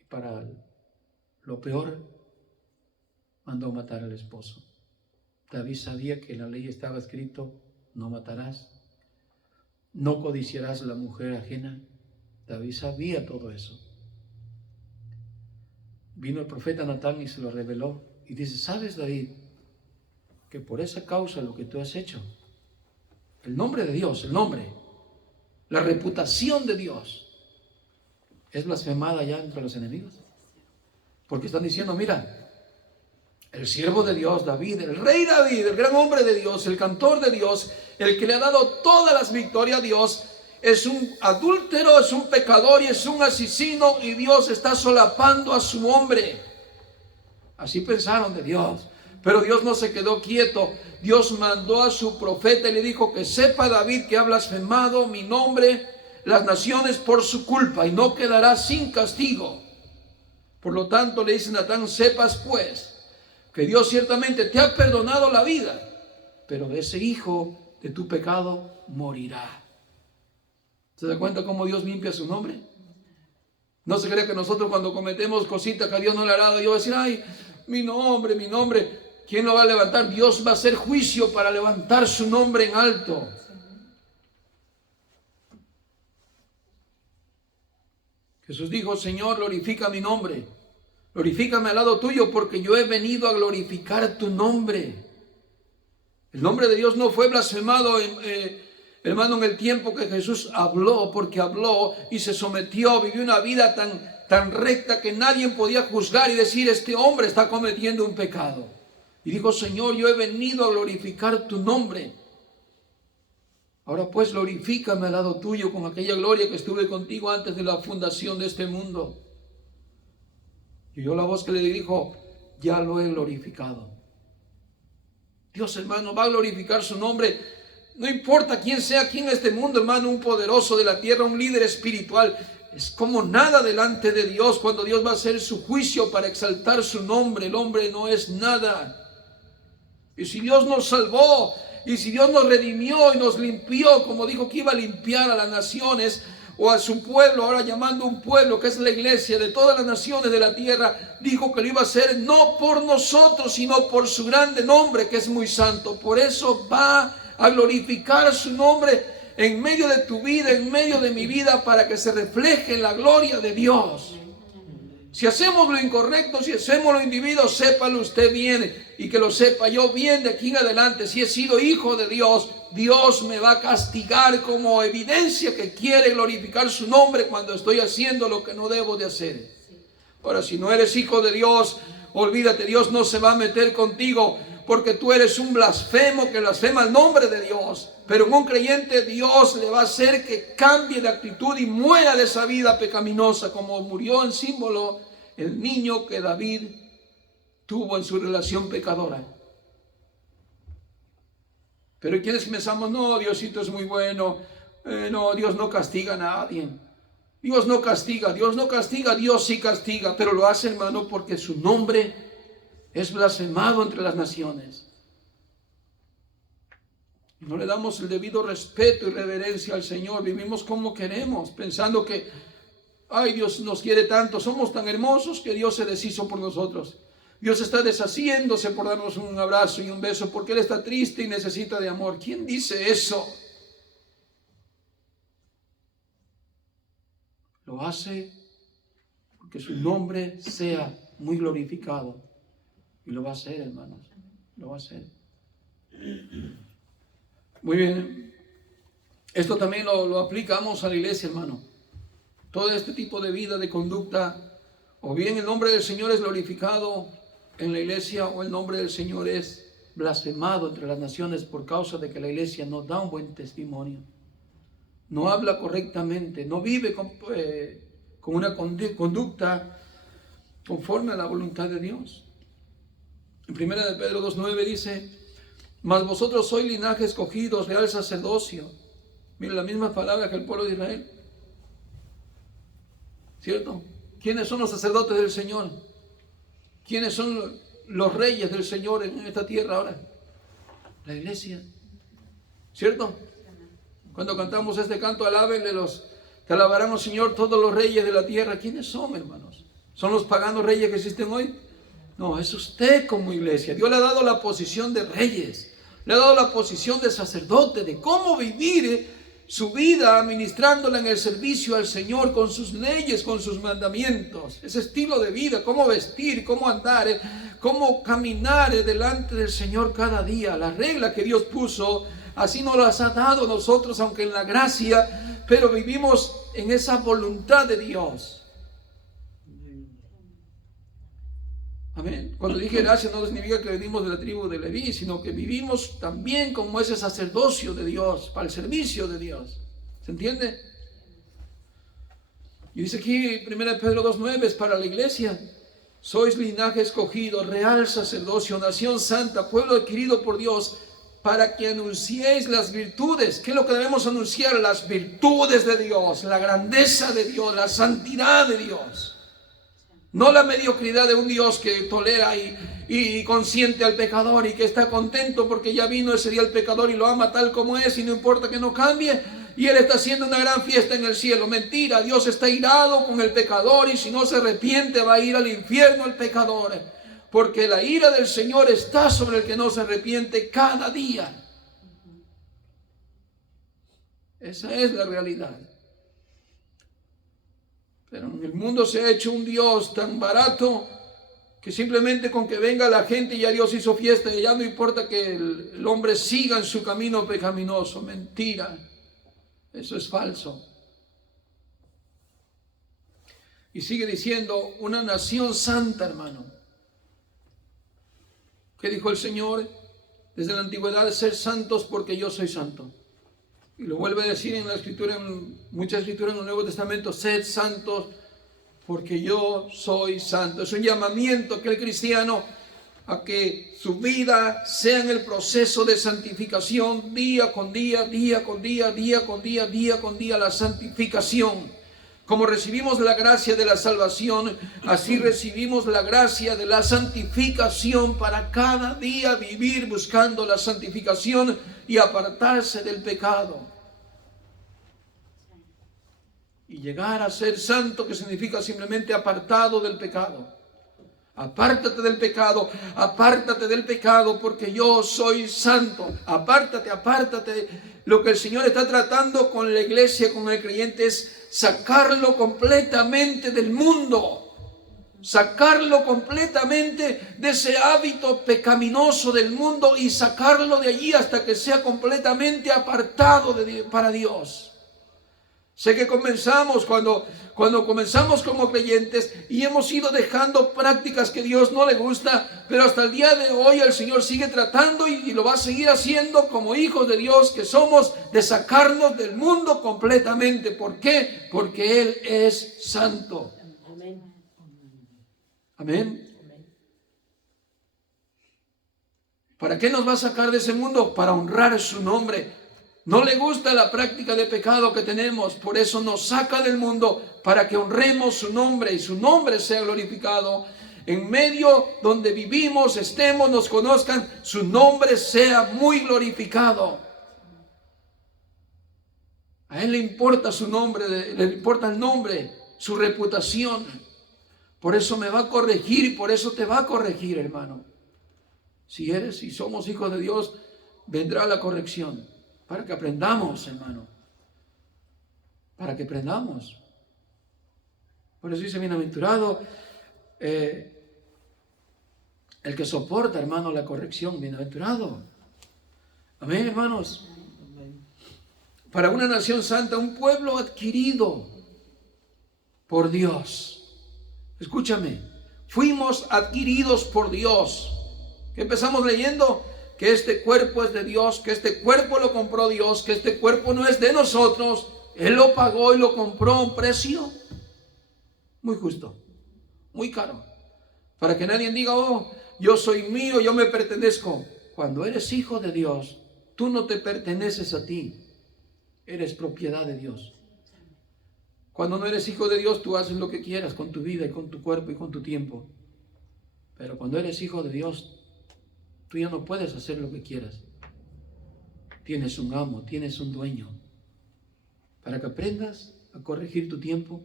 y para lo peor, mandó matar al esposo. David sabía que en la ley estaba escrito, no matarás, no codiciarás a la mujer ajena. David sabía todo eso. Vino el profeta Natán y se lo reveló y dice, ¿sabes, David, que por esa causa lo que tú has hecho, el nombre de Dios, el nombre, la reputación de Dios, es blasfemada ya entre los enemigos. Porque están diciendo, mira, el siervo de Dios, David, el rey David, el gran hombre de Dios, el cantor de Dios, el que le ha dado todas las victorias a Dios, es un adúltero, es un pecador y es un asesino, y Dios está solapando a su hombre. Así pensaron de Dios. Pero Dios no se quedó quieto. Dios mandó a su profeta y le dijo que sepa David que ha blasfemado mi nombre, las naciones por su culpa, y no quedará sin castigo. Por lo tanto le dice Natán, sepas pues que Dios ciertamente te ha perdonado la vida, pero de ese hijo de tu pecado morirá. ¿Se da cuenta cómo Dios limpia su nombre? No se cree que nosotros cuando cometemos cositas que a Dios no le agrada, yo voy a decir, ay, mi nombre, ¿quién lo va a levantar? Dios va a hacer juicio para levantar su nombre en alto. Jesús dijo, Señor, glorifica mi nombre. Glorifícame al lado tuyo, porque yo he venido a glorificar tu nombre. El nombre de Dios no fue blasfemado, hermano, en el tiempo que Jesús habló, porque habló y se sometió, vivió una vida tan recta que nadie podía juzgar y decir, este hombre está cometiendo un pecado. Y dijo, Señor, yo he venido a glorificar tu nombre. Ahora pues glorifícame al lado tuyo con aquella gloria que estuve contigo antes de la fundación de este mundo. Y oyó la voz que le dijo, ya lo he glorificado. Dios, hermano, va a glorificar su nombre. No importa quién sea aquí en este mundo, hermano, un poderoso de la tierra, un líder espiritual. Es como nada delante de Dios cuando Dios va a hacer su juicio para exaltar su nombre. El hombre no es nada. Y si Dios nos salvó, y si Dios nos redimió y nos limpió, como dijo que iba a limpiar a las naciones o a su pueblo, ahora llamando un pueblo que es la iglesia de todas las naciones de la tierra, dijo que lo iba a hacer no por nosotros, sino por su grande nombre que es muy santo. Por eso va a glorificar su nombre en medio de tu vida, en medio de mi vida, para que se refleje la gloria de Dios. Si hacemos lo incorrecto, si hacemos lo indebido, sépalo usted bien, y que lo sepa yo bien de aquí en adelante. Si he sido hijo de Dios, Dios me va a castigar como evidencia que quiere glorificar su nombre cuando estoy haciendo lo que no debo de hacer. Ahora, si no eres hijo de Dios, olvídate, Dios no se va a meter contigo, porque tú eres un blasfemo que blasfema el nombre de Dios. Pero en un creyente Dios le va a hacer que cambie de actitud y muera de esa vida pecaminosa, como murió en símbolo el niño que David tuvo en su relación pecadora. Pero quienes pensamos, no, Diosito es muy bueno, no, Dios no castiga a nadie. Dios no castiga, Dios sí castiga, pero lo hace, hermano, porque su nombre es blasfemado entre las naciones. No le damos el debido respeto y reverencia al Señor. Vivimos como queremos, pensando que, ay, Dios nos quiere tanto, somos tan hermosos que Dios se deshizo por nosotros. Dios está deshaciéndose por darnos un abrazo y un beso, porque Él está triste y necesita de amor. ¿Quién dice eso? Lo hace porque su nombre sea muy glorificado. Y lo va a hacer, hermanos. Lo va a hacer. Muy bien. Esto también lo aplicamos a la iglesia, hermano. Todo este tipo de vida, de conducta, o bien el nombre del Señor es glorificado en la iglesia, o el nombre del Señor es blasfemado entre las naciones por causa de que la iglesia no da un buen testimonio. No habla correctamente, no vive con una conducta conforme a la voluntad de Dios. En 1 Pedro 2:9 dice, mas vosotros sois linaje escogido, real sacerdocio. Mira la misma palabra que el pueblo de Israel. ¿Cierto? ¿Quiénes son los sacerdotes del Señor? ¿Quiénes son los reyes del Señor en esta tierra ahora? La iglesia. ¿Cierto? Cuando cantamos este canto, alábenle te alabarán, oh Señor, todos los reyes de la tierra. ¿Quiénes son, hermanos? ¿Son los paganos reyes que existen hoy? No, es usted como iglesia. Dios le ha dado la posición de reyes, le ha dado la posición de sacerdote, de cómo vivir su vida administrándola en el servicio al Señor, con sus leyes, con sus mandamientos, ese estilo de vida, cómo vestir, cómo andar, cómo caminar delante del Señor cada día. Las reglas que Dios puso, así nos las ha dado a nosotros, aunque en la gracia, pero vivimos en esa voluntad de Dios. Amén. Cuando dije gracia no significa que venimos de la tribu de Leví, sino que vivimos también como ese sacerdocio de Dios, para el servicio de Dios. ¿Se entiende? Y dice aquí 1 Pedro 2:9, es para la iglesia. Sois linaje escogido, real sacerdocio, nación santa, pueblo adquirido por Dios, para que anunciéis las virtudes. ¿Qué es lo que debemos anunciar? Las virtudes de Dios, la grandeza de Dios, la santidad de Dios. No la mediocridad de un Dios que tolera y consiente al pecador y que está contento porque ya vino ese día el pecador y lo ama tal como es y no importa que no cambie. Y Él está haciendo una gran fiesta en el cielo. Mentira, Dios está irado con el pecador y si no se arrepiente va a ir al infierno el pecador. Porque la ira del Señor está sobre el que no se arrepiente cada día. Esa es la realidad. Pero en el mundo se ha hecho un Dios tan barato que simplemente con que venga la gente ya Dios hizo fiesta y ya no importa que el hombre siga en su camino pecaminoso. Mentira. Eso es falso. Y sigue diciendo, una nación santa, hermano. ¿Qué dijo el Señor? Desde la antigüedad, ser santos porque yo soy santo. Y lo vuelve a decir en la escritura, en muchas escrituras en el Nuevo Testamento, sed santos porque yo soy santo. Es un llamamiento que el cristiano a que su vida sea en el proceso de santificación día con día, día con día, día con día, día con día, la santificación. Como recibimos la gracia de la salvación, así recibimos la gracia de la santificación para cada día vivir buscando la santificación y apartarse del pecado. Y llegar a ser santo, que significa simplemente apartado del pecado. Apártate del pecado, porque yo soy santo. Apártate, apártate. Lo que el Señor está tratando con la iglesia, con el creyente, es sacarlo completamente del mundo. Sacarlo completamente de ese hábito pecaminoso del mundo y sacarlo de allí hasta que sea completamente apartado para Dios. Sé que comenzamos cuando comenzamos como creyentes y hemos ido dejando prácticas que Dios no le gusta, pero hasta el día de hoy el Señor sigue tratando y lo va a seguir haciendo como hijos de Dios que somos, de sacarnos del mundo completamente. ¿Por qué? Porque Él es santo. Amén. Amén. ¿Para qué nos va a sacar de ese mundo? Para honrar su nombre. No le gusta la práctica de pecado que tenemos, por eso nos saca del mundo para que honremos su nombre y su nombre sea glorificado. En medio donde vivimos, estemos, nos conozcan, su nombre sea muy glorificado. A Él le importa su nombre, le importa el nombre, su reputación. Por eso me va a corregir y por eso te va a corregir, hermano. Si somos hijos de Dios, vendrá la corrección. Para que aprendamos, hermano. Para que aprendamos. Por eso dice, bienaventurado el que soporta, hermano, la corrección. Bienaventurado. Amén, hermanos. Para una nación santa, un pueblo adquirido por Dios. Escúchame. Fuimos adquiridos por Dios. ¿Qué empezamos leyendo? Que este cuerpo es de Dios, que este cuerpo lo compró Dios, que este cuerpo no es de nosotros. Él lo pagó y lo compró a un precio muy justo, muy caro. Para que nadie diga, oh, yo soy mío, yo me pertenezco. Cuando eres hijo de Dios, tú no te perteneces a ti, eres propiedad de Dios. Cuando no eres hijo de Dios, tú haces lo que quieras con tu vida y con tu cuerpo y con tu tiempo. Pero cuando eres hijo de Dios, tú ya no puedes hacer lo que quieras. Tienes un amo, tienes un dueño. Para que aprendas a corregir tu tiempo,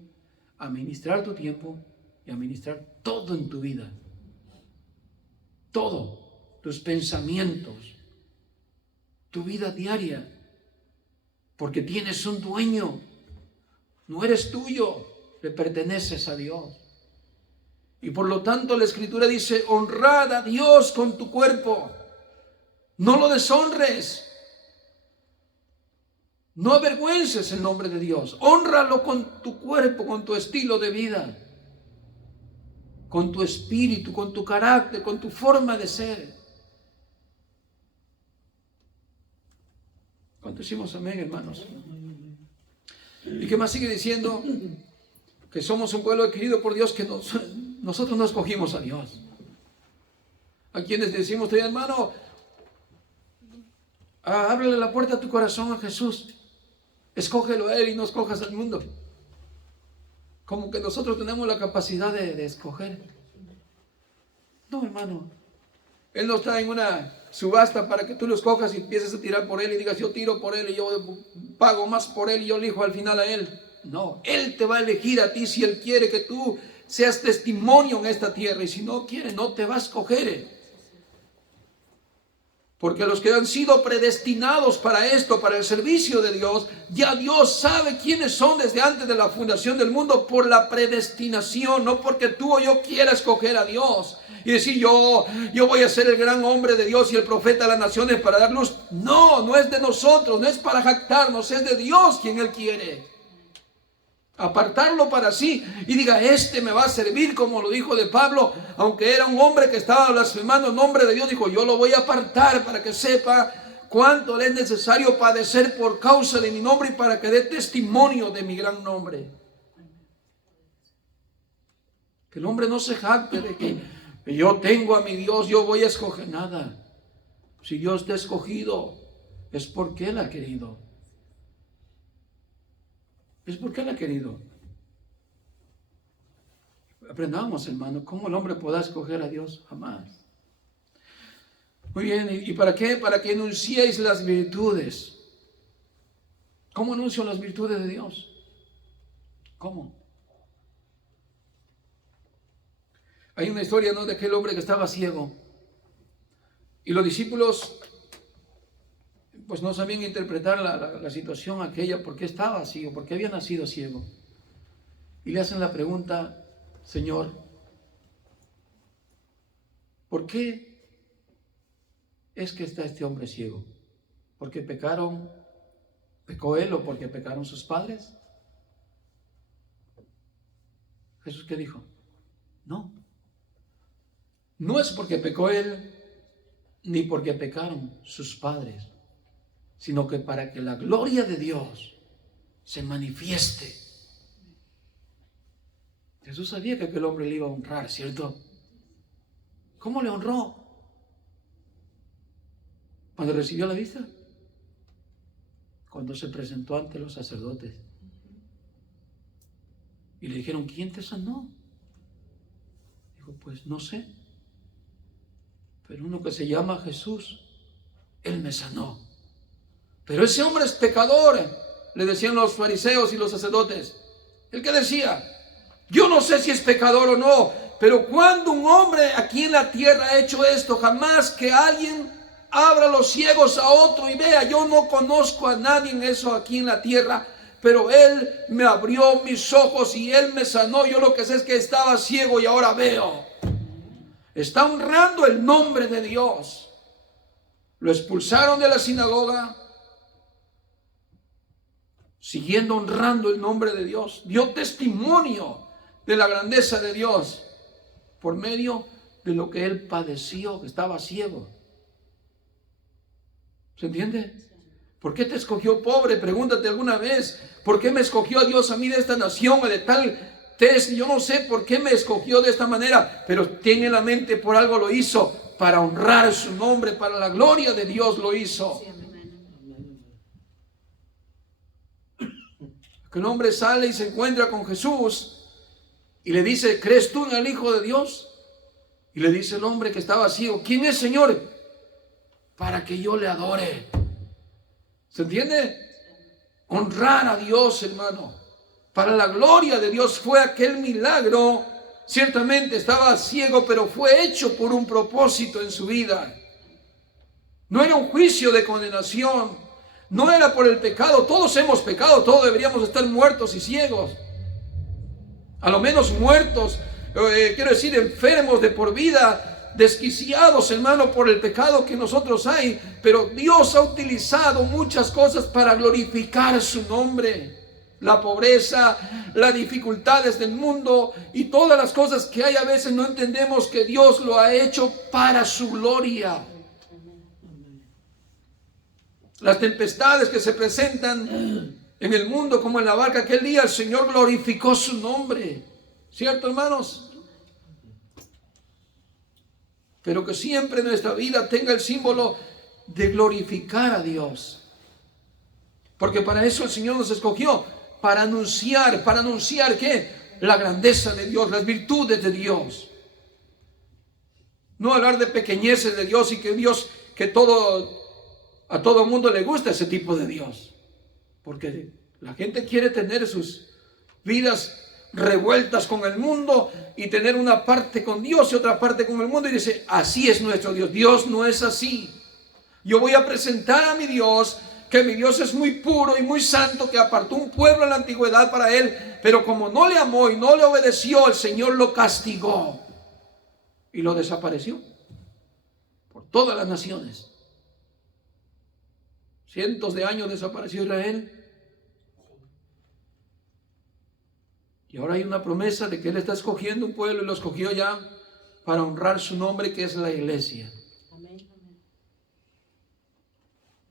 a administrar tu tiempo y a administrar todo en tu vida. Todo. Tus pensamientos, tu vida diaria. Porque tienes un dueño. No eres tuyo, le perteneces a Dios. Y por lo tanto la Escritura dice, honrad a Dios con tu cuerpo. No lo deshonres. No avergüences el nombre de Dios. Hónralo con tu cuerpo, con tu estilo de vida. con tu espíritu, con tu carácter, con tu forma de ser. ¿Cuánto decimos amén, hermanos? ¿Y qué más sigue diciendo? Que somos un pueblo adquirido por Dios, que nosotros no escogimos a Dios. A quienes decimos, hermano, ábrele la puerta a tu corazón a Jesús. Escógelo a Él y no escojas al mundo. Como que nosotros tenemos la capacidad de escoger. No, hermano. Él no está en una subasta para que tú lo escojas y empieces a tirar por Él y digas, yo tiro por Él y yo pago más por Él y yo elijo al final a Él. No, Él te va a elegir a ti si Él quiere que tú seas testimonio en esta tierra. Y si no quiere, no te va a escoger. Porque los que han sido predestinados para esto, para el servicio de Dios, ya Dios sabe quiénes son desde antes de la fundación del mundo por la predestinación, no porque tú o yo quiera escoger a Dios y decir yo voy a ser el gran hombre de Dios y el profeta de las naciones para dar luz. No, no es de nosotros, no es para jactarnos, es de Dios quien Él quiere. Apartarlo para sí y diga, este me va a servir, como lo dijo de Pablo, aunque era un hombre que estaba blasfemando en nombre de Dios, dijo, yo lo voy a apartar para que sepa cuánto le es necesario padecer por causa de mi nombre y para que dé testimonio de mi gran nombre. Que el hombre no se jacte de que yo tengo a mi Dios, yo voy a escoger nada. Si Dios te ha escogido, es porque Él ha querido. Es porque Él ha querido. Aprendamos, hermano, cómo el hombre pueda escoger a Dios. Jamás. Muy bien, ¿y para qué? Para que enunciéis las virtudes. ¿Cómo anuncio las virtudes de Dios? ¿Cómo? Hay una historia, ¿no?, de aquel hombre que estaba ciego. Y los discípulos pues no sabían interpretar la situación aquella, por qué estaba ciego, por qué había nacido ciego. Y le hacen la pregunta, Señor, ¿por qué es que está este hombre ciego? ¿Porque pecó él o porque pecaron sus padres? Jesús, ¿qué dijo? No es porque pecó él, ni porque pecaron sus padres, sino que para que la gloria de Dios se manifieste. Jesús sabía que aquel hombre le iba a honrar, ¿cierto? ¿Cómo le honró? Cuando recibió la vista, cuando se presentó ante los sacerdotes y le dijeron, ¿quién te sanó? Dijo, pues no sé, pero uno que se llama Jesús, Él me sanó. Pero ese hombre es pecador, le decían los fariseos y los sacerdotes. ¿El que decía? Yo no sé si es pecador o no, pero cuando un hombre aquí en la tierra ha hecho esto, jamás que alguien abra los ciegos a otro y vea. Yo no conozco a nadie en eso aquí en la tierra, pero Él me abrió mis ojos y Él me sanó. Yo lo que sé es que estaba ciego y ahora veo. Está honrando el nombre de Dios. Lo expulsaron de la sinagoga, siguiendo honrando el nombre de Dios. Dio testimonio de la grandeza de Dios por medio de lo que él padeció, que estaba ciego. ¿Se entiende? ¿Por qué te escogió pobre? Pregúntate alguna vez, ¿por qué me escogió a Dios a mí de esta nación o de tal test? Yo no sé por qué me escogió de esta manera, pero tiene en la mente, por algo lo hizo, para honrar su nombre, para la gloria de Dios lo hizo. Que un hombre sale y se encuentra con Jesús y le dice, ¿crees tú en el Hijo de Dios? Y le dice el hombre que estaba ciego, ¿quién es, Señor? Para que yo le adore. ¿Se entiende? Honrar a Dios, hermano. Para la gloria de Dios fue aquel milagro. Ciertamente estaba ciego, pero fue hecho por un propósito en su vida. No era un juicio de condenación. No era por el pecado. Todos hemos pecado, todos deberíamos estar muertos y ciegos. A lo menos muertos, quiero decir, enfermos de por vida, desquiciados, hermano, por el pecado que nosotros hay. Pero Dios ha utilizado muchas cosas para glorificar su nombre. La pobreza, las dificultades del mundo y todas las cosas que hay a veces no entendemos que Dios lo ha hecho para su gloria. Las tempestades que se presentan en el mundo como en la barca aquel día, el Señor glorificó su nombre. ¿Cierto, hermanos? Pero que siempre nuestra vida tenga el símbolo de glorificar a Dios. Porque para eso el Señor nos escogió, para anunciar ¿qué? La grandeza de Dios, las virtudes de Dios. No hablar de pequeñeces de Dios y que a todo mundo le gusta ese tipo de Dios. Porque la gente quiere tener sus vidas revueltas con el mundo y tener una parte con Dios y otra parte con el mundo y dice, así es nuestro Dios. Dios no es así. Yo voy a presentar a mi Dios, que mi Dios es muy puro y muy santo, que apartó un pueblo en la antigüedad para él, pero como no le amó y no le obedeció, el Señor lo castigó y lo desapareció por todas las naciones. Cientos de años desapareció Israel. Y ahora hay una promesa de que Él está escogiendo un pueblo y lo escogió ya para honrar su nombre, que es la iglesia. Amén.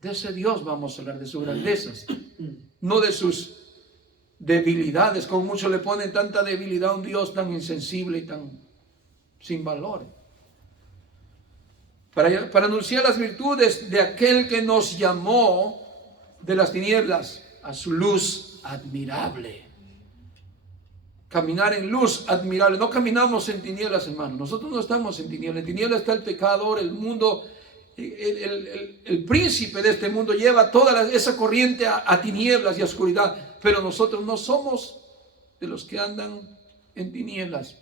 De ese Dios vamos a hablar, de sus grandezas, no de sus debilidades, como muchos le ponen tanta debilidad a un Dios tan insensible y tan sin valor. Para anunciar las virtudes de aquel que nos llamó de las tinieblas a su luz admirable. Caminar en luz admirable. No caminamos en tinieblas, hermano. Nosotros no estamos en tinieblas. En tinieblas está el pecador, el mundo. El príncipe de este mundo lleva toda esa corriente a tinieblas y a oscuridad. Pero nosotros no somos de los que andan en tinieblas,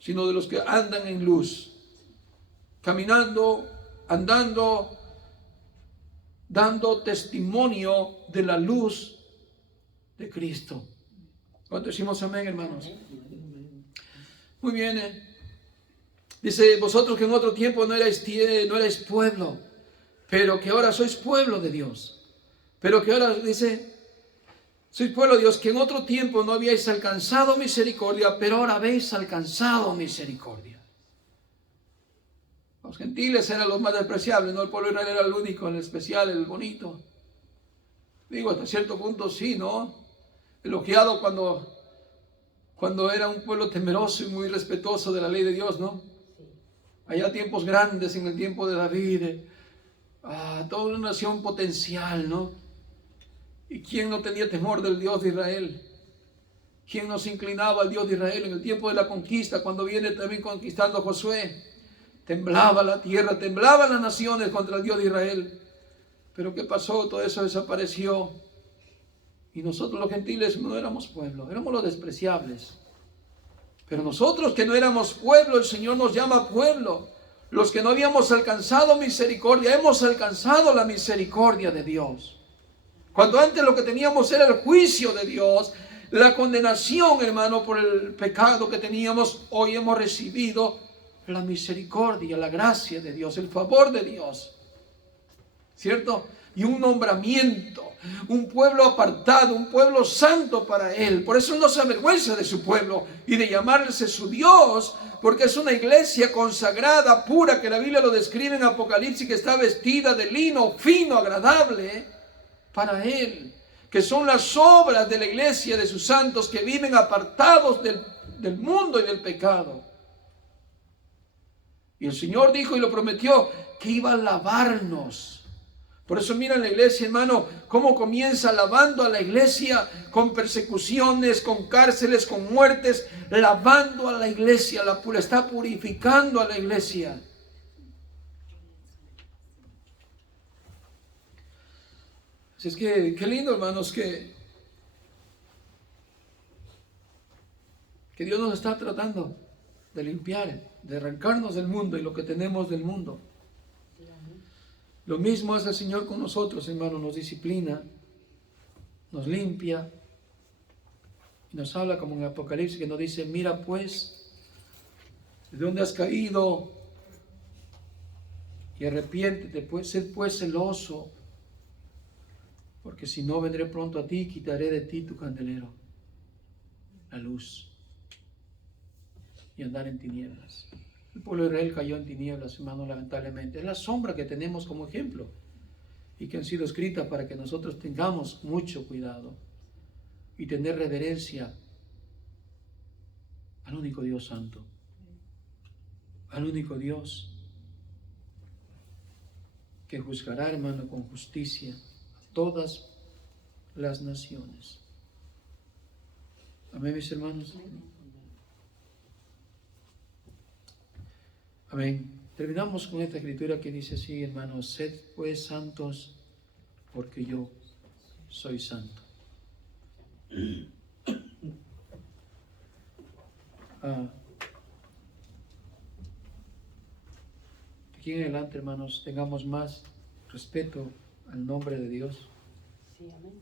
sino de los que andan en luz. Caminando, andando, dando testimonio de la luz de Cristo. ¿Cuánto decimos amén, hermanos? Muy bien. Dice, vosotros que en otro tiempo no erais pueblo, pero que ahora sois pueblo de Dios. Pero que ahora, dice, sois pueblo de Dios, que en otro tiempo no habíais alcanzado misericordia, pero ahora habéis alcanzado misericordia. Los gentiles eran los más despreciables, no el pueblo de Israel era el único, el especial, el bonito. Digo, hasta cierto punto sí, ¿no? Elogiado cuando era un pueblo temeroso y muy respetuoso de la ley de Dios, ¿no? Allá tiempos grandes, en el tiempo de David, toda una nación potencial, ¿no? ¿Y quién no tenía temor del Dios de Israel? ¿Quién no se inclinaba al Dios de Israel en el tiempo de la conquista, cuando viene también conquistando a Josué? Temblaba la tierra, temblaban las naciones contra el Dios de Israel. Pero ¿qué pasó? Todo eso desapareció. Y nosotros los gentiles no éramos pueblo, éramos los despreciables. Pero nosotros que no éramos pueblo, el Señor nos llama pueblo. Los que no habíamos alcanzado misericordia, hemos alcanzado la misericordia de Dios. Cuando antes lo que teníamos era el juicio de Dios, la condenación, hermano, por el pecado que teníamos, hoy hemos recibido la misericordia, la gracia de Dios, el favor de Dios. ¿Cierto? Y un nombramiento, un pueblo apartado, un pueblo santo para Él. Por eso no se avergüenza de su pueblo y de llamarse su Dios, porque es una iglesia consagrada, pura, que la Biblia lo describe en Apocalipsis, que está vestida de lino fino, agradable para Él, que son las obras de la iglesia de sus santos que viven apartados del mundo y del pecado. Y el Señor dijo y lo prometió que iba a lavarnos. Por eso miren la iglesia, hermano, cómo comienza lavando a la iglesia con persecuciones, con cárceles, con muertes, lavando a la iglesia, la está purificando a la iglesia. Así es que, qué lindo, hermanos, que Dios nos está tratando de limpiar, de arrancarnos del mundo y lo que tenemos del mundo. Lo mismo hace el Señor con nosotros, hermano, nos disciplina, nos limpia, y nos habla como en Apocalipsis, que nos dice, mira pues, ¿de dónde has caído? Y arrepiéntete, pues, sed pues celoso, Porque si no, vendré pronto a ti y quitaré de ti tu candelero, la luz, y andar en tinieblas. El pueblo de Israel cayó en tinieblas, hermano, lamentablemente. Es la sombra que tenemos como ejemplo y que han sido escritas para que nosotros tengamos mucho cuidado y tener reverencia al único Dios santo, al único Dios que juzgará, hermano, con justicia a todas las naciones. Amén, mis hermanos. Amén. Terminamos con esta escritura que dice así, hermanos: sed pues santos, porque yo soy santo. Aquí en adelante, hermanos, tengamos más respeto al nombre de Dios. Sí, amén.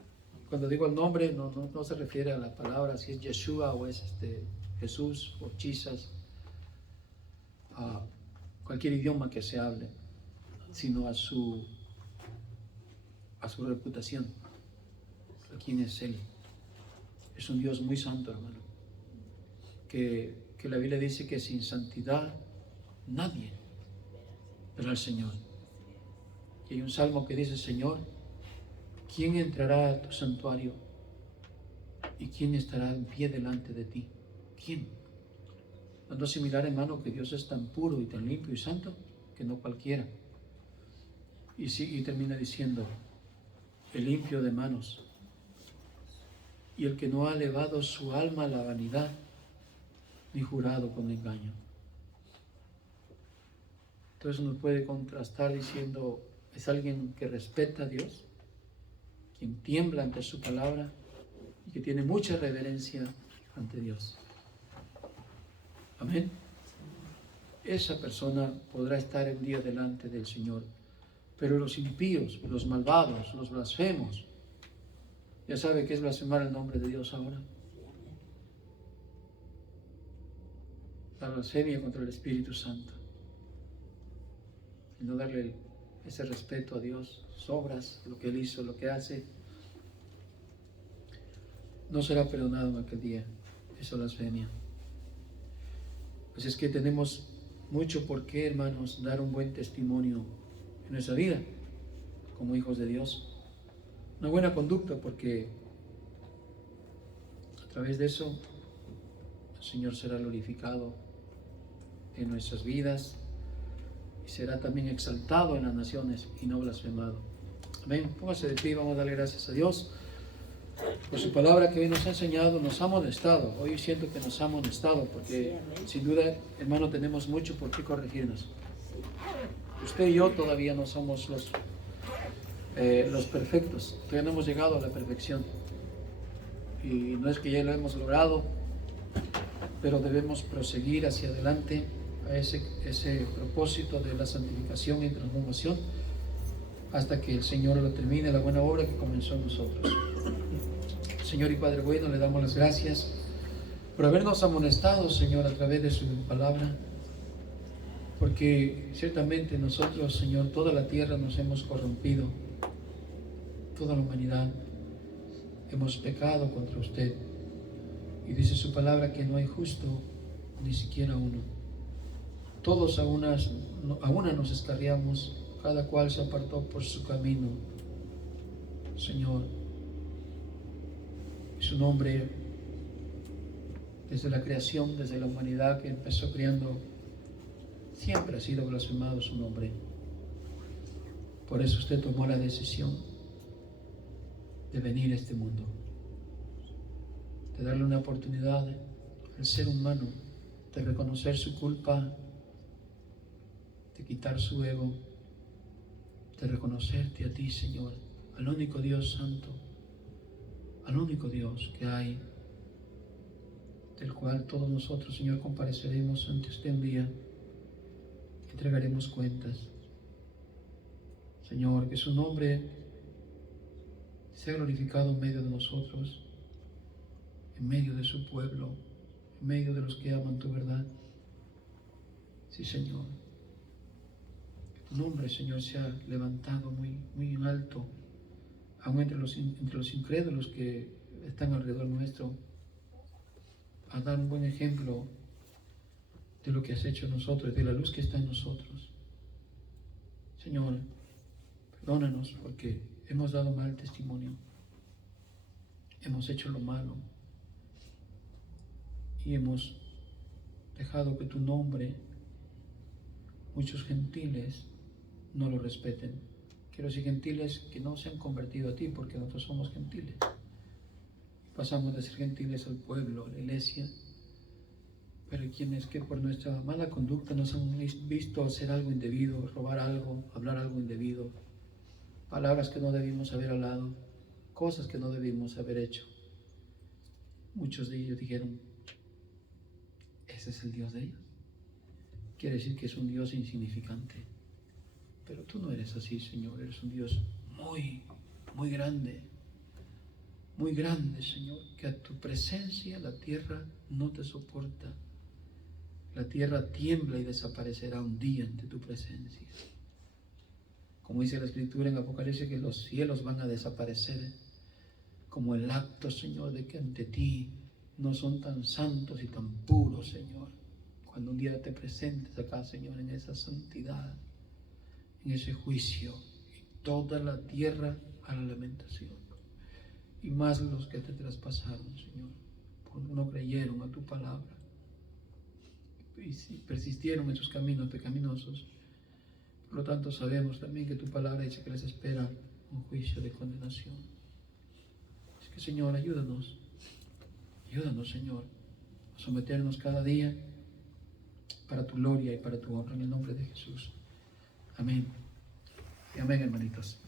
Cuando digo el nombre, no se refiere a la palabra, si es Yeshua o es Jesús o Jesus, a cualquier idioma que se hable, sino a su reputación, a quién es Él. Es un Dios muy santo, hermano, que la Biblia dice que sin santidad nadie verá al Señor. Y hay un salmo que dice: Señor, ¿quién entrará a tu santuario? ¿Y quién estará en pie delante de ti? ¿Quién? Dando similar, hermano, que Dios es tan puro y tan limpio y santo que no cualquiera. Y termina diciendo: el limpio de manos y el que no ha elevado su alma a la vanidad ni jurado con engaño. Entonces uno puede contrastar diciendo: es alguien que respeta a Dios, quien tiembla ante su palabra y que tiene mucha reverencia ante Dios. Amén. Esa persona podrá estar un día delante del Señor. Pero los impíos, los malvados, los blasfemos, ¿ya sabe qué es blasfemar el nombre de Dios ahora? La blasfemia contra el Espíritu Santo. Y no darle ese respeto a Dios, sus obras, lo que Él hizo, lo que hace, no será perdonado en aquel día, esa blasfemia. Pues es que tenemos mucho por qué, hermanos, dar un buen testimonio en nuestra vida como hijos de Dios. Una buena conducta, porque a través de eso el Señor será glorificado en nuestras vidas y será también exaltado en las naciones y no blasfemado. Amén. Póngase de pie y vamos a darle gracias a Dios por su palabra que hoy nos ha enseñado, nos ha amonestado. Hoy siento que nos ha amonestado porque sin duda, hermano, tenemos mucho por qué corregirnos. Usted y yo todavía no somos los perfectos, todavía no hemos llegado a la perfección. Y no es que ya lo hemos logrado, pero debemos proseguir hacia adelante a ese propósito de la santificación y transformación hasta que el Señor lo termine, la buena obra que comenzó en nosotros. Señor y Padre bueno, le damos las gracias por habernos amonestado, Señor, a través de su palabra, porque ciertamente nosotros, Señor, toda la tierra nos hemos corrompido, toda la humanidad hemos pecado contra usted, y dice su palabra que no hay justo ni siquiera uno. Todos a una nos escarriamos, cada cual se apartó por su camino, Señor. Su nombre, desde la creación, desde la humanidad que empezó criando, siempre ha sido blasfemado su nombre. Por eso usted tomó la decisión de venir a este mundo, de darle una oportunidad al ser humano de reconocer su culpa, de quitar su ego, de reconocerte a ti, Señor, al único Dios santo, al único Dios que hay, del cual todos nosotros, Señor, compareceremos ante usted un día, entregaremos cuentas. Señor, que su nombre sea glorificado en medio de nosotros, en medio de su pueblo, en medio de los que aman tu verdad. Sí, Señor. Que tu nombre, Señor, sea levantado muy, muy en alto aún entre los incrédulos que están alrededor nuestro, a dar un buen ejemplo de lo que has hecho en nosotros, de la luz que está en nosotros. Señor, perdónanos porque hemos dado mal testimonio, hemos hecho lo malo y hemos dejado que tu nombre, muchos gentiles, no lo respeten. Quiero decir gentiles que no se han convertido a ti, porque nosotros somos gentiles. Pasamos de ser gentiles al pueblo, a la iglesia, pero quienes que por nuestra mala conducta nos han visto hacer algo indebido, robar algo, hablar algo indebido, palabras que no debimos haber hablado, cosas que no debimos haber hecho. Muchos de ellos dijeron, ¿ese es el Dios de ellos? Quiere decir que es un Dios insignificante. Pero tú no eres así, Señor. Eres un Dios muy, muy grande, Señor, que a tu presencia la tierra no te soporta. La tierra tiembla y desaparecerá un día ante tu presencia. Como dice la Escritura en Apocalipsis, que los cielos van a desaparecer, como el acto, Señor, de que ante ti no son tan santos y tan puros, Señor. Cuando un día te presentes acá, Señor, en esa santidad, en ese juicio, y toda la tierra a la lamentación. Y más los que te traspasaron, Señor, porque no creyeron a tu palabra y si persistieron en sus caminos pecaminosos. Por lo tanto, sabemos también que tu palabra dice que les espera un juicio de condenación. Es que, Señor, ayúdanos, Señor, a someternos cada día para tu gloria y para tu honra, en el nombre de Jesús. Amén. Y amén, hermanitos.